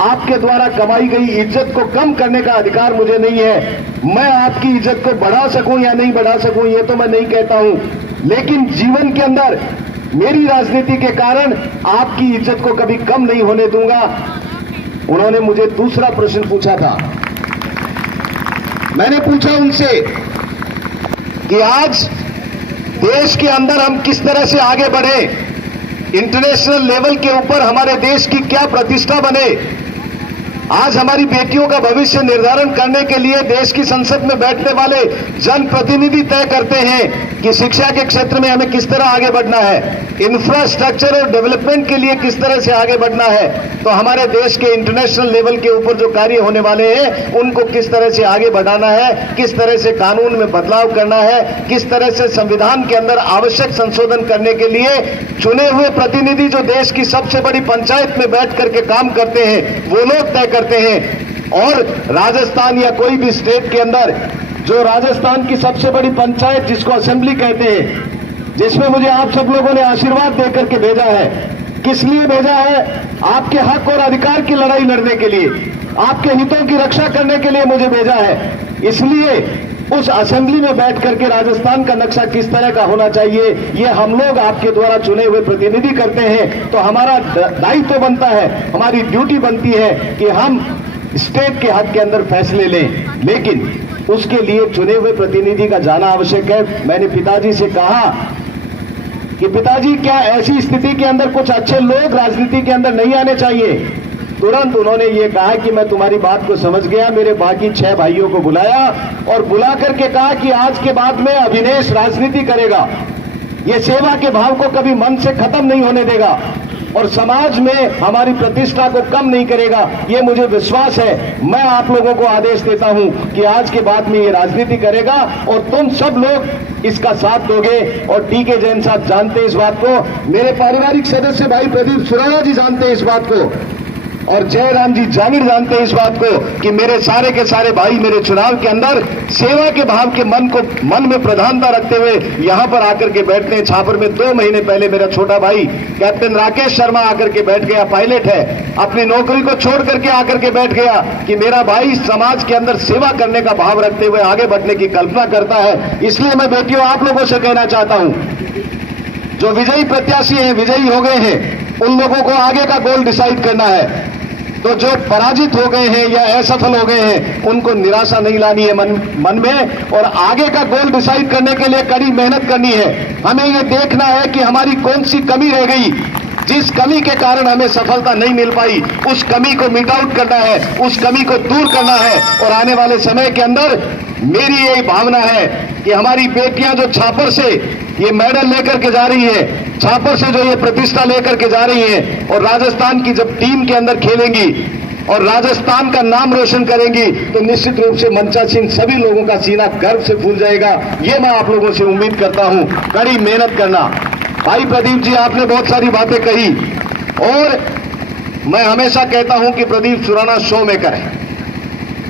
आपके द्वारा कमाई गई इज्जत को कम करने का अधिकार मुझे नहीं है। मैं आपकी इज्जत को बढ़ा सकूं या नहीं बढ़ा सकूं ये तो मैं नहीं कहता हूं, लेकिन जीवन के अंदर मेरी राजनीति के कारण आपकी इज्जत को कभी कम नहीं होने दूंगा। उन्होंने मुझे दूसरा प्रश्न पूछा था। मैंने पूछा उनसे कि आज देश के अंदर हम किस तरह से आगे बढ़े, इंटरनेशनल लेवल के ऊपर हमारे देश की क्या प्रतिष्ठा बने। आज हमारी बेटियों का भविष्य निर्धारण करने के लिए देश की संसद में बैठने वाले जनप्रतिनिधि तय करते हैं कि शिक्षा के क्षेत्र में हमें किस तरह आगे बढ़ना है, इंफ्रास्ट्रक्चर और डेवलपमेंट के लिए किस तरह से आगे बढ़ना है। तो हमारे देश के इंटरनेशनल लेवल के ऊपर जो कार्य होने वाले हैं उनको किस तरह से आगे बढ़ाना है, किस तरह से कानून में बदलाव करना है, किस तरह से संविधान के अंदर आवश्यक संशोधन करने के लिए चुने हुए प्रतिनिधि जो देश की सबसे बड़ी पंचायत में बैठ करके काम करते हैं वो लोग तय करते हैं। और राजस्थान या कोई भी स्टेट के अंदर जो राजस्थान की सबसे बड़ी पंचायत जिसको असेंबली कहते हैं, जिसमें मुझे आप सब लोगों ने आशीर्वाद देकर के भेजा है, किस लिए भेजा है? आपके हक और अधिकार की लड़ाई लड़ने के लिए, आपके हितों की रक्षा करने के लिए मुझे भेजा है। इसलिए उस असेंबली में बैठ करके राजस्थान का नक्शा किस तरह का होना चाहिए ये हम लोग आपके द्वारा चुने हुए प्रतिनिधि करते हैं। तो हमारा दायित्व बनता है, हमारी ड्यूटी बनती है कि हम स्टेट के हक के अंदर फैसले लें, लेकिन उसके लिए चुने हुए प्रतिनिधि का जाना आवश्यक है। मैंने पिताजी से कहा कि पिताजी क्या ऐसी स्थिति के अंदर कुछ अच्छे लोग राजनीति के अंदर नहीं आने चाहिए? तुरंत उन्होंने ये कहा कि मैं तुम्हारी बात को समझ गया। मेरे बाकी 6 भाइयों को बुलाया और बुला करके कहा कि आज के बाद में अभिनेश राजनीति करेगा, ये सेवा के भाव को कभी मन से खत्म नहीं होने देगा और समाज में हमारी प्रतिष्ठा को कम नहीं करेगा। ये मुझे विश्वास है। मैं आप लोगों को आदेश देता हूं कि आज के बाद में ये राजनीति करेगा और तुम सब लोग इसका साथ दोगे। और टीके जैन साहब जानते हैं इस बात को, मेरे पारिवारिक सदस्य भाई प्रदीप सुराणा जी जानते हैं इस बात को, और जयराम जी जागीर जानते हैं इस बात को कि मेरे सारे के सारे भाई मेरे चुनाव के अंदर सेवा के भाव के मन में प्रधानता रखते हुए यहां पर आकर के बैठते हैं। छापर में 2 महीने पहले मेरा छोटा भाई कैप्टन राकेश शर्मा आकर के बैठ गया, पायलट है, अपनी नौकरी को छोड़ करके आकर के बैठ गया कि मेरा भाई समाज के अंदर सेवा करने का भाव रखते हुए आगे बढ़ने की कल्पना करता है। इसलिए मैं बेटियों आप लोगों से कहना चाहता हूं, जो विजयी प्रत्याशी हैं, विजयी हो गए हैं, उन लोगों को आगे का गोल डिसाइड करना है। तो जो पराजित हो गए हैं या असफल हो गए हैं उनको निराशा नहीं लानी है मन में, और आगे का गोल डिसाइड करने के लिए कड़ी मेहनत करनी है। हमें ये देखना है कि हमारी कौन सी कमी रह गई, जिस कमी के कारण हमें सफलता नहीं मिल पाई, उस कमी को मिट आउट करना है, उस कमी को दूर करना है। और आने वाले समय के अंदर मेरी यही भावना है कि हमारी बेटियां जो छापर से ये मेडल लेकर के जा रही है, छापर से जो ये प्रतिष्ठा लेकर के जा रही है, और राजस्थान की जब टीम के अंदर खेलेंगी और राजस्थान का नाम रोशन करेंगी तो निश्चित रूप से मंचासीन सभी लोगों का सीना गर्व से फूल जाएगा। ये मैं आप लोगों से उम्मीद करता हूं। कड़ी मेहनत करना। भाई प्रदीप जी आपने बहुत सारी बातें कही और मैं हमेशा कहता हूं कि प्रदीप सुराणा शो मेकर है।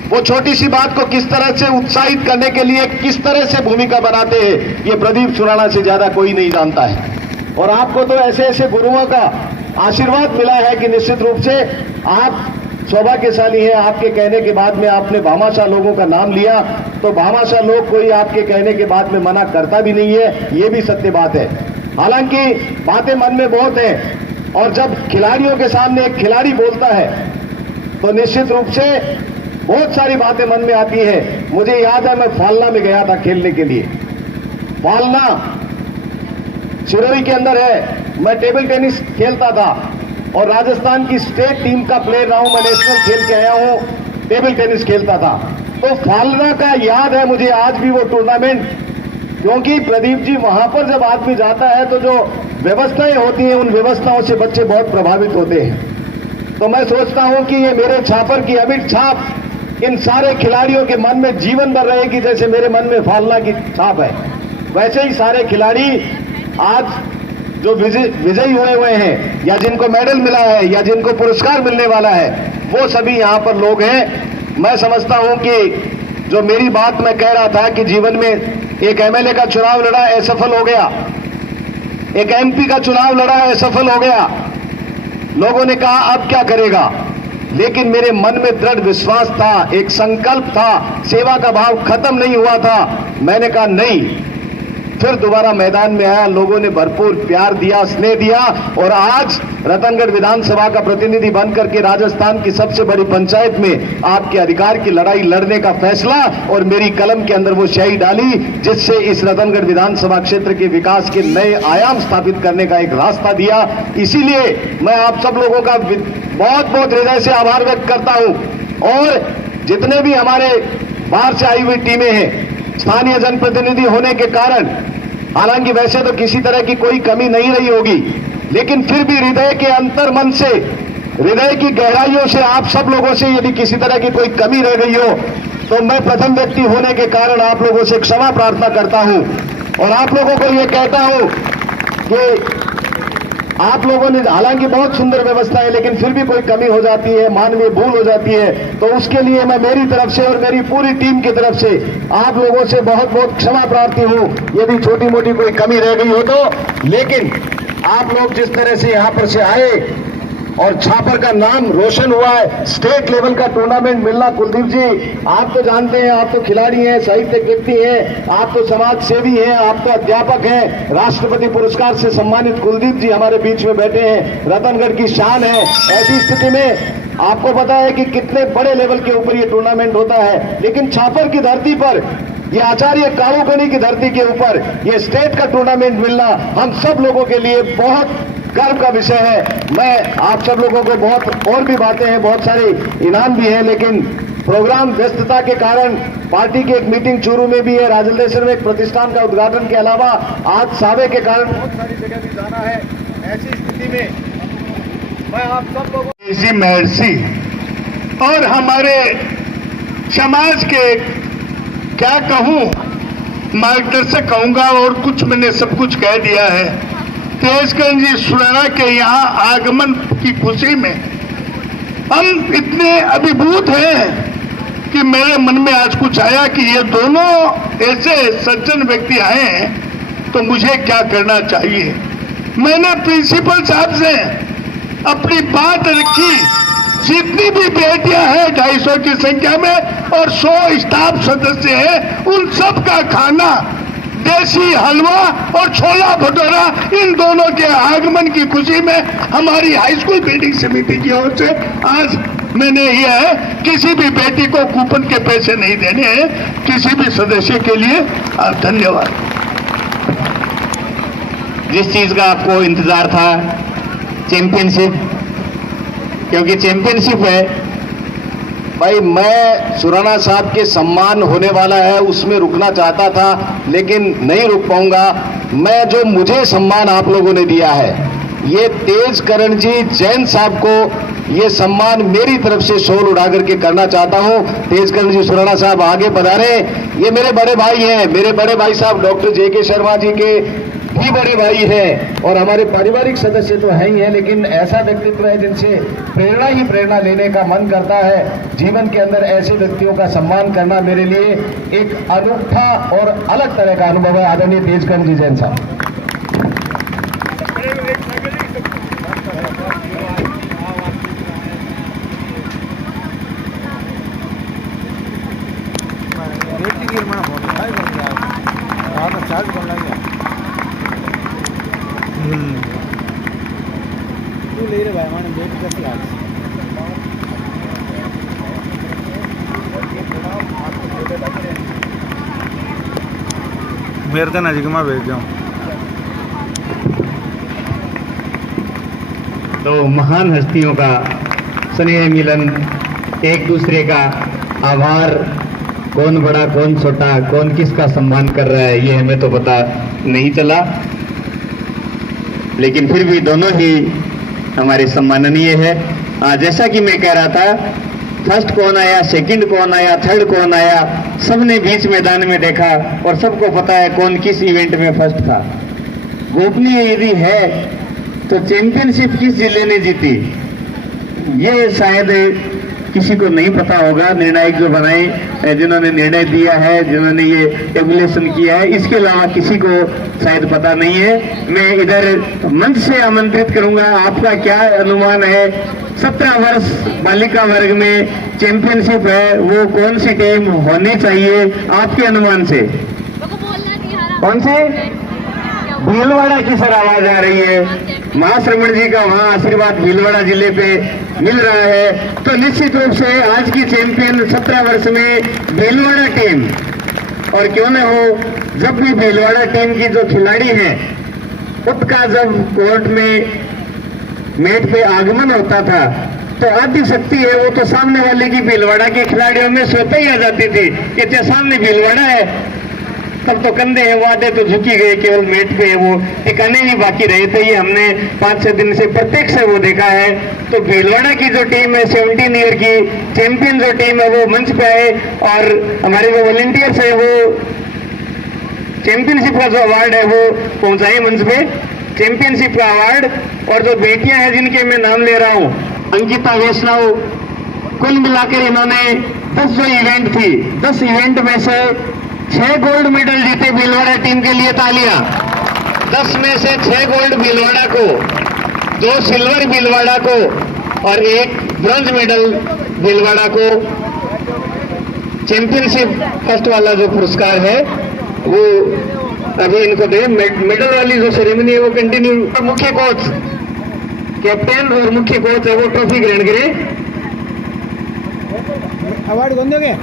वो छोटी सी बात को किस तरह से उत्साहित करने के लिए किस तरह से भूमिका बनाते हैं ये प्रदीप सुराणा से ज्यादा कोई नहीं जानता है। और आपको तो ऐसे ऐसे गुरुओं का आशीर्वाद मिला है कि निश्चित रूप से आप सौभाग्यशाली हैं। आपके कहने के बाद में आपने भामाशाह लोगों का नाम लिया, तो भामाशाह लोग कोई आपके कहने के बाद में मना करता भी नहीं है, ये भी सत्य बात है। हालांकि बातें मन में बहुत हैं और जब खिलाड़ियों के सामने एक खिलाड़ी बोलता है तो निश्चित रूप से बहुत सारी बातें मन में आती है। मुझे याद है मैं फालना में गया था खेलने के लिए। फालना सिरोही के अंदर है। मैं टेबल टेनिस खेलता था और राजस्थान की स्टेट टीम का प्लेयर रहा हूं। मैं नेशनल खेल के आया हूं, टेबल टेनिस खेलता था। तो फालना का याद है मुझे आज भी वो टूर्नामेंट, क्योंकि प्रदीप जी वहां पर जब आदमी जाता है तो जो व्यवस्थाएं होती हैं उन व्यवस्थाओं से बच्चे बहुत प्रभावित होते हैं। तो मैं सोचता हूं कि ये मेरे छापर की अमिट छाप इन सारे खिलाड़ियों के मन में जीवन भर रहेगी, जैसे मेरे मन में फालना की छाप है। वैसे ही सारे खिलाड़ी आज जो विजयी हुए हैं या जिनको मेडल मिला है या जिनको पुरस्कार मिलने वाला है वो सभी यहाँ पर लोग हैं। मैं समझता हूं कि जो मेरी बात मैं कह रहा था कि जीवन में एक एमएलए का चुनाव लड़ा असफल हो गया, एक एमपी का चुनाव लड़ा असफल हो गया, लोगों ने कहा अब क्या करेगा, लेकिन मेरे मन में दृढ़ विश्वास था, एक संकल्प था, सेवा का भाव खत्म नहीं हुआ था। मैंने कहा नहीं, फिर दोबारा मैदान में आया, लोगों ने भरपूर प्यार दिया, स्नेह दिया और आज रतनगढ़ विधानसभा का प्रतिनिधि बनकर के राजस्थान की सबसे बड़ी पंचायत में आपके अधिकार की लड़ाई लड़ने का फैसला और मेरी कलम के अंदर वो स्याही डाली, जिससे इस रतनगढ़ विधानसभा क्षेत्र के विकास के नए आयाम स्थापित करने का एक रास्ता दिया। इसीलिए मैं आप सब लोगों का बहुत बहुत हृदय से आभार व्यक्त करता हूं और जितने भी हमारे बाहर से आई हुई टीमें हैं, स्थानीय जनप्रतिनिधि होने के कारण हालांकि वैसे तो किसी तरह की कोई कमी नहीं रही होगी, लेकिन फिर भी हृदय के अंतर मन से, हृदय की गहराइयों से आप सब लोगों से यदि किसी तरह की कोई कमी रह गई हो तो मैं प्रथम व्यक्ति होने के कारण आप लोगों से क्षमा प्रार्थना करता हूं और आप लोगों को यह कहता हूं कि आप लोगों ने हालांकि बहुत सुंदर व्यवस्था है, लेकिन फिर भी कोई कमी हो जाती है, मानवीय भूल हो जाती है, तो उसके लिए मैं मेरी तरफ से और मेरी पूरी टीम की तरफ से आप लोगों से बहुत बहुत क्षमा प्रार्थी हूं यदि छोटी मोटी कोई कमी रह गई हो तो। लेकिन आप लोग जिस तरह से यहां पर से आए और छापर का नाम रोशन हुआ है, स्टेट लेवल का टूर्नामेंट मिलना, कुलदीप जी आप तो जानते हैं, आप तो खिलाड़ी हैं, साहित्यिक व्यक्ति हैं, आप तो समाज सेवी हैं, आप तो अध्यापक हैं, राष्ट्रपति पुरस्कार से सम्मानित कुलदीप जी हमारे बीच में बैठे हैं, रतनगढ़ की शान है। ऐसी स्थिति में आपको पता है कि कितने बड़े लेवल के ऊपर ये टूर्नामेंट होता है, लेकिन छापर की धरती पर, ये आचार्य कालूगनी की धरती के ऊपर ये स्टेट का टूर्नामेंट मिलना हम सब लोगों के लिए बहुत गर्व का विषय है। मैं आप सब लोगों को बहुत और भी बातें हैं, बहुत सारे इनाम भी हैं, लेकिन प्रोग्राम व्यस्तता के कारण पार्टी की एक मीटिंग चूरू में भी है, राजलदेश्वर में एक प्रतिष्ठान का उद्घाटन के अलावा आज सावे के कारण बहुत सारी जगह भी जाना है। ऐसी स्थिति में मैं आप सब लोगों इसी महर्षि और हमारे समाज के क्या कहूं, मार्गदर्शक कहूंगा और कुछ मैंने सब कुछ कह दिया है। तेजकरण जी सुराणा के यहाँ आगमन की खुशी में हम इतने अभिभूत हैं कि मेरे मन में आज कुछ आया कि ये दोनों ऐसे सज्जन व्यक्ति आए हैं तो मुझे क्या करना चाहिए। मैंने प्रिंसिपल साहब से अपनी बात रखी, जितनी भी बेटियां हैं 250 की संख्या में और 100 स्टाफ सदस्य हैं, उन सब का खाना देसी हलवा और छोला भटूरा इन दोनों के आगमन की खुशी में हमारी हाई स्कूल बिल्डिंग समिति की ओर से आज मैंने यह है, किसी भी बेटी को कूपन के पैसे नहीं देने हैं, किसी भी सदस्य के लिए। धन्यवाद। जिस चीज का आपको इंतजार था, चैंपियनशिप, क्योंकि चैंपियनशिप है भाई, मैं सुराणा साहब के सम्मान होने वाला है उसमें रुकना चाहता था, लेकिन नहीं रुक पाऊंगा। मैं जो मुझे सम्मान आप लोगों ने दिया है, ये तेजकरण जी जैन साहब को ये सम्मान मेरी तरफ से शोल उड़ा करके करना चाहता हूं। तेजकरण जी सुराणा साहब आगे पधारे, ये मेरे बड़े भाई हैं, मेरे बड़े भाई साहब डॉक्टर JK शर्मा जी के भी बड़े भाई हैं और हमारे पारिवारिक सदस्य तो हैं ही हैं, लेकिन ऐसा व्यक्तित्व है जिनसे प्रेरणा ही प्रेरणा लेने का मन करता है। जीवन के अंदर ऐसे व्यक्तियों का सम्मान करना मेरे लिए एक अनूठा और अलग तरह का अनुभव है। आदरणीय तेजकरण जी जैन साहब। मेरे तो नजीक में भेज जाऊँ। तो महान हस्तियों का स्नेह मिलन, एक दूसरे का आभार, कौन बड़ा कौन छोटा, कौन किसका सम्मान कर रहा है, ये हमें तो पता नहीं चला, लेकिन फिर भी दोनों ही हमारे सम्माननीय है। जैसा कि मैं कह रहा था, फर्स्ट कौन आया, सेकंड कौन आया, थर्ड कौन आया, सबने बीच मैदान में देखा और सबको पता है कौन किस इवेंट में फर्स्ट था। गोपनीय यदि है तो चैंपियनशिप किस जिले ने जीती, ये शायद किसी को नहीं पता होगा। निर्णायक जो बनाए, जिन्होंने निर्णय दिया है, जिन्होंने ये एवुलेशन किया है, इसके अलावा किसी को शायद पता नहीं है। मैं इधर मंच से आमंत्रित करूंगा, आपका क्या अनुमान है, 17 वर्ष बालिका वर्ग में चैंपियनशिप है, वो कौन सी टीम होनी चाहिए आपके अनुमान से? कौन सी? भीलवाड़ा की सर आवाज आ रही है। महाश्रमण जी का वहां आशीर्वाद भीलवाड़ा जिले पे मिल रहा है। तो निश्चित रूप से आज की चैंपियन 17 वर्ष में भीलवाड़ा टीम, और क्यों न हो, जब भी भीलवाड़ा टीम की जो खिलाड़ी हैं उसका जब कोर्ट में मैच पे आगमन होता था तो आदि शक्ति है वो तो सामने वाले की भीलवाड़ा के खिलाड़ियों में स्वतः ही आ जाती थी कि क्या सामने भीलवाड़ा है। तब तो कंधे हैं वो आधे तो झुकी गए, केवल मैट पे वो टिकाने ही बाकी रहे थे। ये हमने 5-6 दिन से प्रत्यक्ष वो देखा है। तो भीलवाड़ा की जो टीम है 17 ईयर की चैंपियन जो टीम है वो मंच पे आए और हमारे जो वॉलंटियर्स है वो चैंपियनशिप का जो अवार्ड है वो पहुंचाए मंच पे, चैंपियनशिप का अवार्ड। और जो बेटियां हैं जिनके मैं नाम ले रहा हूं, अंकिता वैष्णव, कुल मिलाकर इन्होंने 10 जो इवेंट थी 10 इवेंट में से 6 गोल्ड मेडल जीते भीलवाड़ा टीम के लिए। तालियां। 10 में से 6 गोल्ड भीलवाड़ा को, 2 सिल्वर भीलवाड़ा को और 1 ब्रॉन्ज मेडल भीलवाड़ा को। चैंपियनशिप फर्स्ट वाला जो पुरस्कार है वो अभी इनको दे। मेडल वाली जो सेरेमनी है वो कंटिन्यू। मुख्य कोच, कैप्टन और मुख्य कोच है वो ट्रॉफी ग्रहण करें। अवार्ड कौन दोगे?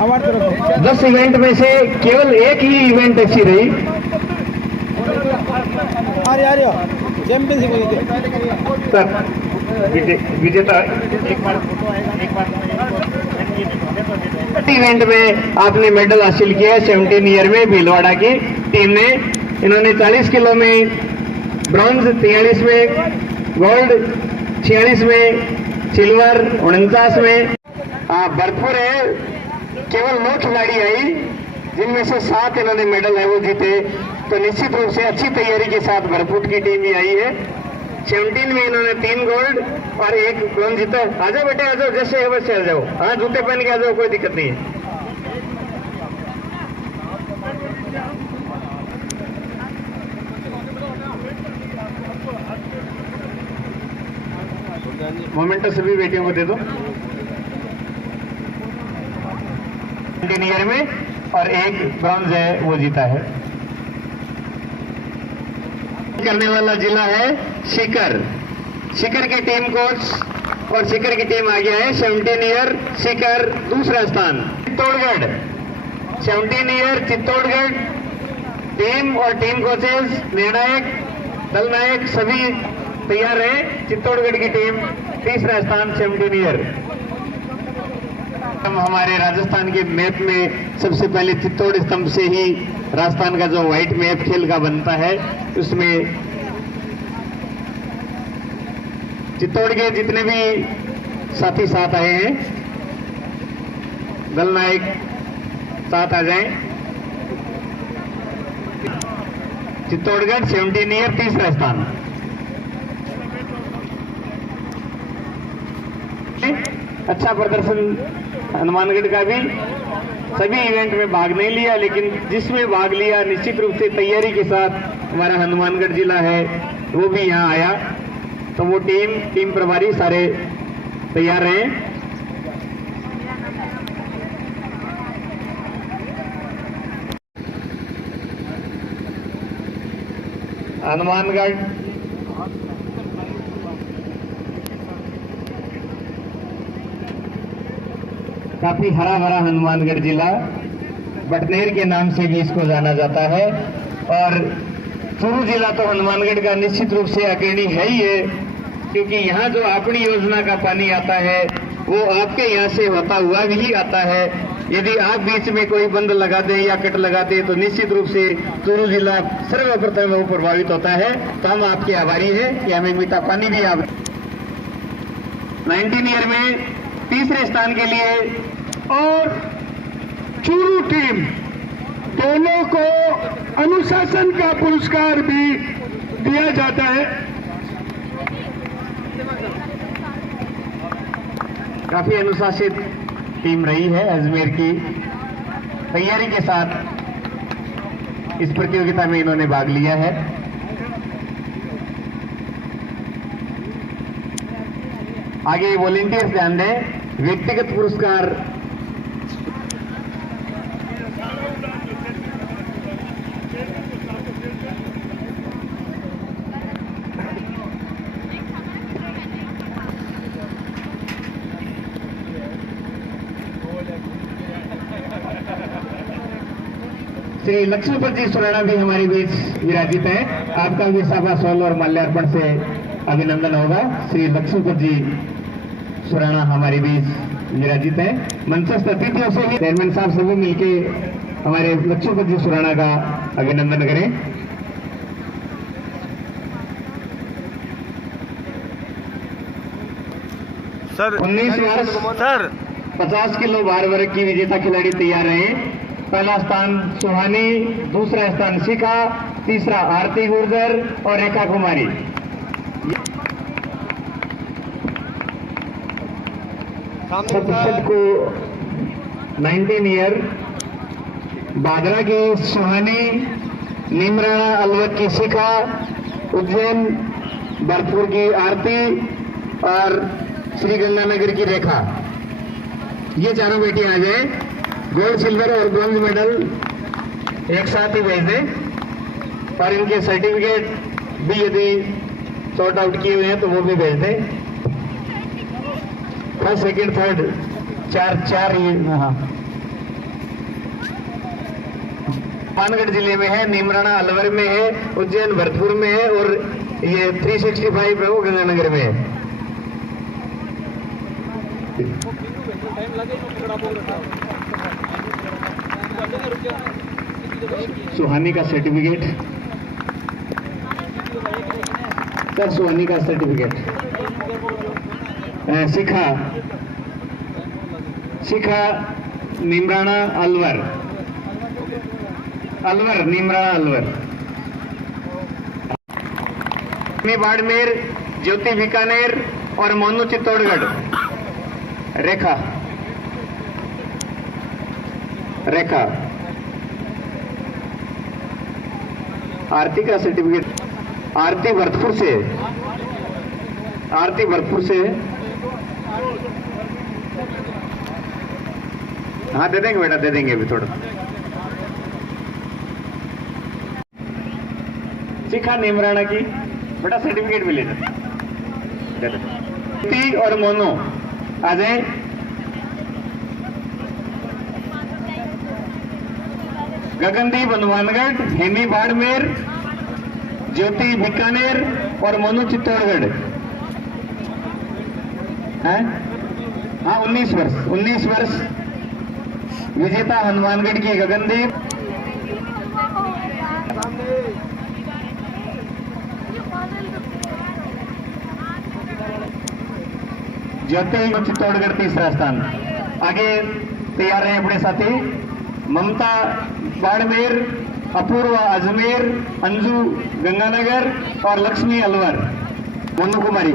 अवार्ड करो। 10 इवेंट में से केवल एक ही इवेंट अच्छी रही। आ रही हो चैंपियनशिप विजेता इवेंट में आपने मेडल हासिल किया है 17 ईयर में भीलवाड़ा की टीम ने। इन्होंने 40 किलो में ब्रॉन्ज, 43 में गोल्ड, 46 में सिल्वर, 49 में। भरपूर है। केवल 9 खिलाड़ी आई जिनमें से 7 इन्होंने मेडल है वो जीते। तो निश्चित रूप से अच्छी तैयारी के साथ भरपूर की टीम ही आई है। 17 में इन्होंने 3 गोल्ड और 1 ब्रॉन्ज जीता। आ जाओ बेटे, आ जाओ, जैसे है वैसे आ जाओ। हाँ, जूते पहन के आ जाओ, कोई दिक्कत नहीं है। मोमेंटो सभी बेटियों को दे दो। 17 ईयर में और 1 ब्रॉन्ज है वो जीता है। करने वाला जिला है सीकर। सीकर की टीम कोच और सीकर की टीम आ गया है 17 ईयर सीकर दूसरा स्थान। चित्तौड़गढ़ 17 ईयर चित्तौड़गढ़ टीम और टीम कोचेस, निर्णायक, दल नायक सभी तैयार है। चित्तौड़गढ़ की टीम तीसरा स्थान 17 ईयर। हम हमारे राजस्थान के मैप में सबसे पहले चित्तौड़ स्तंभ से ही राजस्थान का जो व्हाइट मैप खेल का बनता है उसमें चित्तौड़ के जितने भी साथी साथ आए हैं, दल नायक साथ आ जाएं। चित्तौड़गढ़ 17 ईयर तीसरा स्थान। अच्छा प्रदर्शन हनुमानगढ़ का भी। सभी इवेंट में भाग नहीं लिया लेकिन जिसमें भाग लिया निश्चित रूप से तैयारी के साथ हमारा हनुमानगढ़ जिला है वो भी यहाँ आया। तो वो टीम प्रभारी सारे तैयार हैं। हनुमानगढ़ काफी हरा भरा हनुमानगढ़ जिला, बटनेर के नाम से भी इसको जाना जाता है। और चूरू जिला तो हनुमानगढ़ का निश्चित रूप से अग्रणी है ही है, क्योंकि यहाँ जो अपनी योजना का पानी आता है वो आपके यहाँ से होता हुआ भी आता है। यदि आप बीच में कोई बंद लगा दे या कट लगा दे तो निश्चित रूप से चूरू जिला सर्वप्रथम वो प्रभावित होता है। तो हम आपके आभारी हैं कि हमें मीठा पानी भी आप 19 ईयर में तीसरे स्थान के लिए। और चूरू टीम दोनों को अनुशासन का पुरस्कार भी दिया जाता है। काफी अनुशासित टीम रही है अजमेर की। तैयारी के साथ इस प्रतियोगिता में इन्होंने भाग लिया है। आगे वॉलंटियर्स ध्यान दें। व्यक्तिगत पुरस्कार श्री लक्ष्मीपत जी सुराणा भी हमारे बीच विराजित हैं। आपका भी साफा सौल और माल्यार्पण से अभिनंदन होगा। श्री लक्ष्मीपत जी सुराणा हमारे बीच विराजित हैं। मंचस्थ अतिथियों से ही चेयरमैन साहब सभी मिलके हमारे लक्ष्मीपत जी सुराणा का अभिनंदन करें। सर 19 वर्ष सर 50 किलो भार वर्ग की विजेता खिलाड़ी तैयार रहे। पहला स्थान सुहानी, दूसरा स्थान शिखा, तीसरा आरती गुर्जर और रेखा कुमारी। प्रतिशत को 19 ईयर बादरा की सुहानी, नीमराणा अलवर की शिखा, उज्जैन भरतपुर की आरती और श्री गंगानगर की रेखा, ये चारों बेटियां आ जाए। गोल्ड, सिल्वर और ब्रॉन्ज मेडल एक साथ ही भेज दें और इनके सर्टिफिकेट भी यदि सॉर्ट आउट किए हुए हैं तो वो भी भेज दें। फर्स्ट, सेकंड, थर्ड, चार ये। हाँ, पानगढ़ जिले में है, नीमराणा अलवर में है, उज्जैन भरतपुर में है और ये 365 है वो गंगानगर में है। सुहानी का सर्टिफिकेट सर, सुहानी का सर्टिफिकेट। शिखा नीमराणा अलवर, नीमराणा अलवर। बाड़मेर, ज्योति बीकानेर और मोनू चित्तौड़गढ़। रेखा आरती का सर्टिफिकेट, आरती भरतपुर से हाँ दे देंगे बेटा, दे देंगे अभी थोड़ा। शिखा नीमराणा की बेटा सर्टिफिकेट भी ले दे और मोनो आ जाए। गगनदीप हनुमानगढ़, हेमी बाड़मेर, ज्योति बीकानेर और मोनू चित्तौड़गढ़। हाँ 19 वर्ष विजेता हनुमानगढ़ की गगनदीप। ज्योति चित्तौड़गढ़ तीसरा स्थान। आगे तैयार रहे अपने साथी। ममता बाड़मेर, अपूर्वा अजमेर, अंजू गंगानगर और लक्ष्मी अलवर। मोनू कुमारी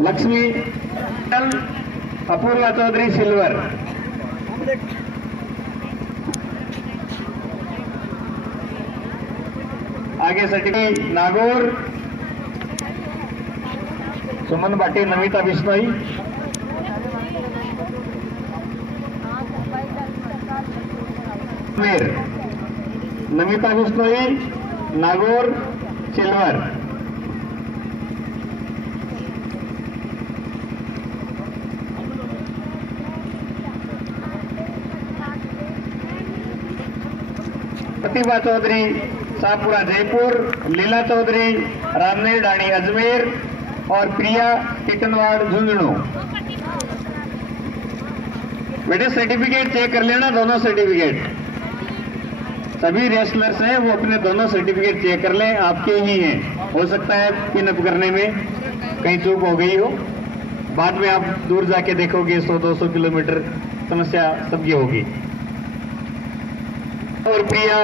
लक्ष्मी, अपूर्वा चौधरी सिल्वर। आगे सर्टिफिकेट नागौर, सुमन भाटी, नमिता बिश्नोई। नमिता बिश्नोई, नागौर, सिल्वर। प्रतिभा चौधरी शाहपुरा जयपुर, लीला चौधरी रामनेर डाणी अजमेर और प्रिया टिटनवाड़ झुंझुनू। बेटे सर्टिफिकेट चेक कर लेना, दोनों सर्टिफिकेट। सभी रेसलर्स हैं वो अपने दोनों सर्टिफिकेट चेक कर लें, आपके ही हैं। हो सकता है पिनअप करने में कहीं चूक हो गई हो, बाद में आप दूर जाके देखोगे 100-200 किलोमीटर समस्या सबकी होगी। और प्रिया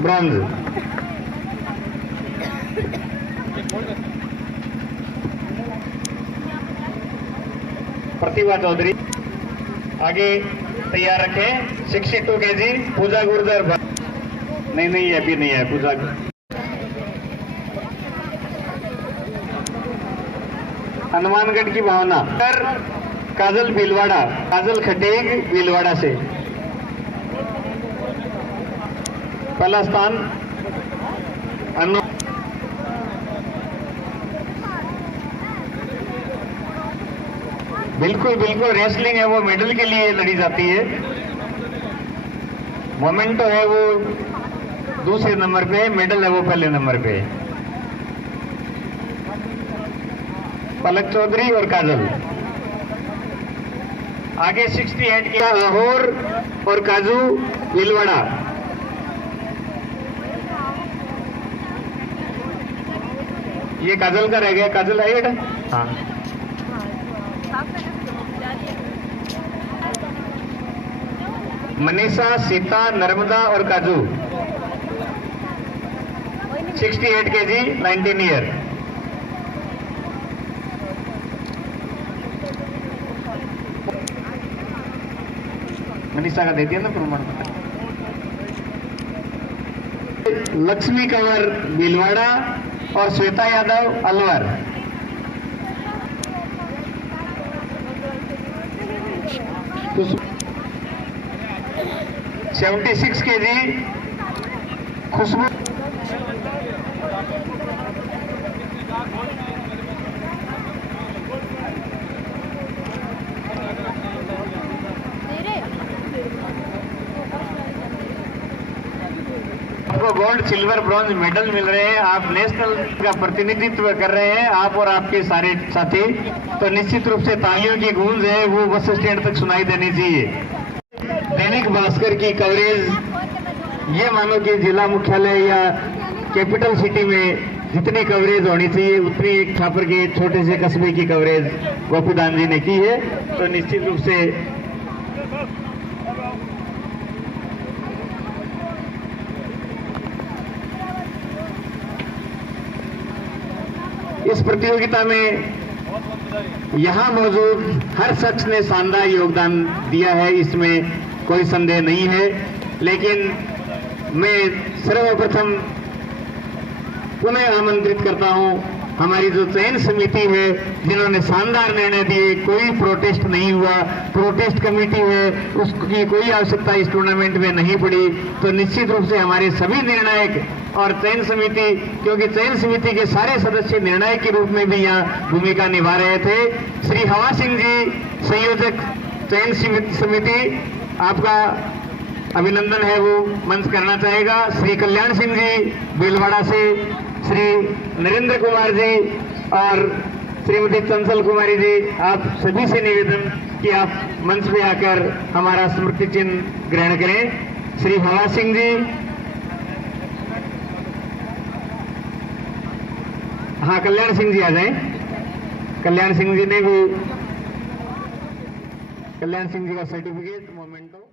ब्रॉन्ज। प्रतिभा चौधरी आगे तैयार रखें। 62 kg पूजा गुर्जर। नहीं अभी नहीं है पूजा। हनुमानगढ़ की भावना। काजल भीलवाड़ा, काजल खटेग भीलवाड़ा से पहला स्थान। बिल्कुल बिल्कुल रेसलिंग है वो मेडल के लिए लड़ी जाती है। मोमेंटो है वो दूसरे नंबर पे, मेडल है वो पहले नंबर पे। पलक चौधरी और काजल आगे 68 किया लाहौर और काजू भीलवाड़ा। ये काजल का रह गया, काजल है बेटा। हाँ मनीषा, सीता, नर्मदा और काजू 68 kg 19 ईयर। मनीषा का दे दिया ना प्रमाण पत्र। लक्ष्मी कंवर भीलवाड़ा और श्वेता यादव अलवर। तो 76 kg खुशबू। आपको गोल्ड, सिल्वर, ब्रॉन्ज मेडल मिल रहे हैं। आप नेशनल का प्रतिनिधित्व कर रहे हैं, आप और आपके सारे साथी। तो निश्चित रूप से तालियों की गूंज है वो बस स्टैंड तक सुनाई देनी चाहिए। दैनिक भास्कर की कवरेज, ये मानो कि जिला मुख्यालय या कैपिटल सिटी में जितनी कवरेज होनी चाहिए उतनी एक छापर के छोटे से कस्बे की कवरेज गोपीदान जी ने की है। तो निश्चित रूप से इस प्रतियोगिता में यहाँ मौजूद हर शख्स ने शानदार योगदान दिया है, इसमें कोई संदेह नहीं है। लेकिन मैं सर्वप्रथम पुनः आमंत्रित करता हूं हमारी जो चयन समिति है जिन्होंने शानदार निर्णय दिए, कोई प्रोटेस्ट नहीं हुआ, प्रोटेस्ट कमेटी है उसकी कोई आवश्यकता इस टूर्नामेंट में नहीं पड़ी। तो निश्चित रूप से हमारे सभी निर्णायक और चयन समिति, क्योंकि चयन समिति के सारे सदस्य निर्णायक के रूप में भी यहाँ भूमिका निभा रहे थे। श्री हवा सिंह जी, संयोजक चयन समिति, आपका अभिनंदन है वो मंच करना चाहेगा। श्री कल्याण सिंह जी भीलवाड़ा से, श्री नरेंद्र कुमार जी और श्रीमती चंचल कुमारी जी, आप सभी से निवेदन कि आप मंच पे आकर हमारा स्मृति चिन्ह ग्रहण करें। श्री हवा सिंह जी, हाँ कल्याण सिंह जी आ जाएं। कल्याण सिंह जी ने भी, कल्याण सिंह जी का सर्टिफिकेट मोमेंटो